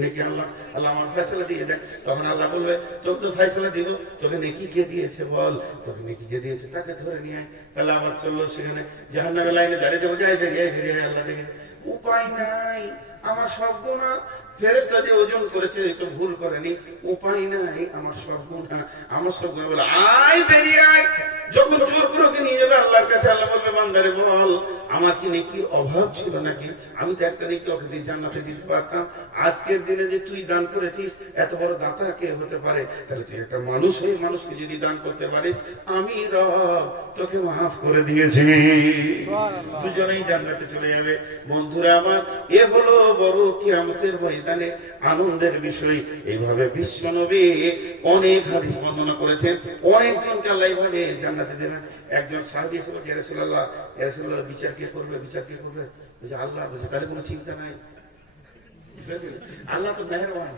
নেকি আল্লাহ, আল্লাহ আমার ফয়সালা দিয়ে দেন। তখন আল্লাহ বলবে তোকে তো ফয়সালা দিব, তোকে নেকি কে দিয়েছে বল, তোকে নেকি কে দিয়েছে তাকে ধরে নিয়ে আয়। তাহলে আবার চললো সেখানে জাহান্নামের লাইনে দাঁড়িয়ে যাবো, যাই ফিরে আল্লাহ ডেকে, উপায় নাই, আমার সব গুনাহ ফেরেশতা যে ওজন করেছে তো ভুল করেনি, উপায় নাই, আমার সব গুনাহ, আমার সব গুনাহ। বলে আয় বেরিয়ে আয়। যখন জোর করে নিয়ে যাবে আল্লাহর কাছে, আল্লাহ বলবে বান্দারে বল আমার কি নেকির অভাব ছিল নাকি? আমি তো একটা নেকি ওকে দিয়ে জান্নাতে দিতে পারতাম। আজকের দিনে যে তুই দান করেছিস, এত বড় দাতা কে হতে পারে? তাহলে তুই একটা মানুষ হয়ে মানুষকে যদি দান করতে পারিস, আমি রব তোকে মাফ করে দিয়েছি। দুজনেই জান্নাতে চলে যাবে। বন্ধুরা আমার, এ হলো বড় কিয়ামতের ময়দানে আনন্দের বিষয়। এইভাবে বিশ্ব নবী অনেক হাদিস বর্ণনা করেছেন, অনেকজনকে আল্লাহ এইভাবে জান্নাতে দেবেন। একজন সাহাবী এসে বলছে, ইয়া রাসূলুল্লাহ, ইয়া রাসূলুল্লাহ বিচার কে করবে, বিচার কে করবে? বলছে আল্লাহ। বলছে তাহলে কোনো চিন্তা নাই, আল্লাহ তো মেহেরবান,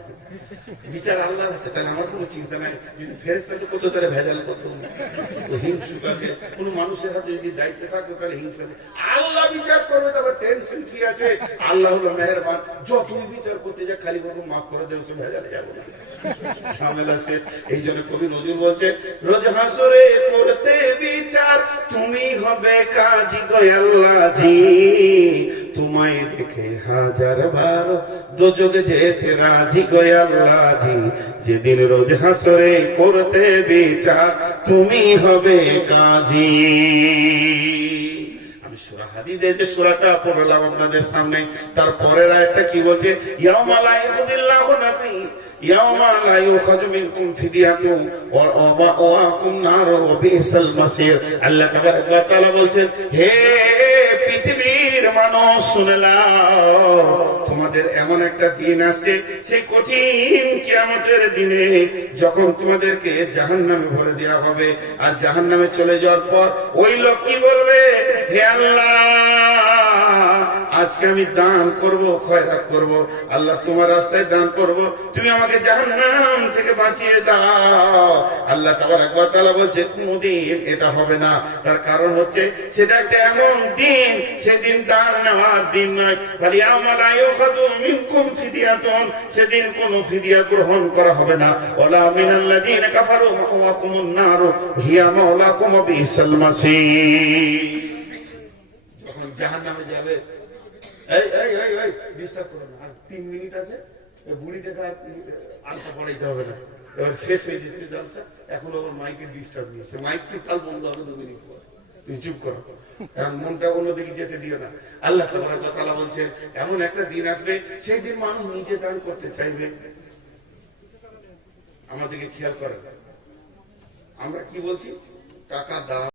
বিচার আল্লাহর হাতে, তাহলে আমার কোনো চিন্তা নাই। যদি ফেরেশতাকে কত তারে ভেজাল কত হিংসুক আছে, কোন মানুষের হাতে যদি দায়িত্ব থাকতো তাহলে হিংসা, আল্লাহ বিচার করবে, তারপর টেনশন কি আছে? আল্লাহ হলো মেহেরবান, যতই বিচার করতে যা খালি বলবো মাফ করে দেবে, সে ভেজালে যাবো না, ঝামেলা শেষ। এই জন্য কবি নজরুল বলছে, রোজ হাসরে করতে বিচার তুমি হবে কাজী গো আল্লাহজি, তোমায় দেখে হাজার বার দোজগে যেতে রাজি গো আল্লাহজি, যেদিন রোজ হাসরে করতে বিচার তুমি হবে কাজী। আমি সূরা হাদীদের যে সূরাটা পড়লাম আপনাদের সামনে, তারপরের আয়াতটা কি বলছে? ইয়াউমা লা ইয়াখযিল্লাহু নাবী ইয়াউমা লা ইউখাযু মিনকুম ফিদিয়াতুন ওয়া মাওয়াকুম নার ওয়া বিসাল মাসির। আল্লাহ তাবারক ওয়া তাআলা বলছেন, হে পৃথিবীর মানুষ শুনে নাও, তোমাদের এমন একটা দিন আসছে, সেই কঠিন কিয়ামতের দিনে যখন তোমাদেরকে জাহান্নামে ভরে দেওয়া হবে, আর জাহান্নামে চলে যাওয়ার পর ওই লোক কি বলবে? হে আল্লাহ, আজকে আমি দান করব, খয়রাত করব, আল্লাহ তোমার রাস্তায় দান করব, তুমি আমাকে জাহান্নাম থেকে বাঁচিয়ে দাও। আল্লাহ তাবারক ওয়া তাআলা বলছে, কোনদিন এটা হবে না। তার কারণ হচ্ছে সেটা একটা এমন দিন, সেদিন দান নেওয়ার দিন নয়। ফালিয়াউমা লা ইউখাযু মিনকুম ফিদিয়াতুন, সেদিন কোনো ফিদিয়া গ্রহণ করা হবে না। ওয়ালা মিনাল্লাযীনা কাফারু মাওয়াকুমুন নার হিয়া মাওলাকুম ওয়া বিসাল মাসীর। যখন জাহান্নামে যাবে, এই এই এই এই ডিস্টার্ব করো না, আর 3 মিনিট আছে, এই বুড়িটাকে আর আলতা পড়াইতে হবে না, এবার শেষ হয়ে যাচ্ছে জলসা। এখন আবার মাইকের ডিস্টার্ব নিয়েছে, মাইক টোটাল বন্ধ হবে 2 মিনিট পর, তুমি চুপ করো, কারণ মনটা অন্যদিকে যেতে দিও না। আল্লাহ তাবারক ওয়া তাআলা বলছেন, এমন একটা দিন আসবে, সেই দিন মানুষ নিজে দান করতে চাইবে। আমাদেরকে খেয়াল করেন, আমরা কি বলছি? টাকা দাও।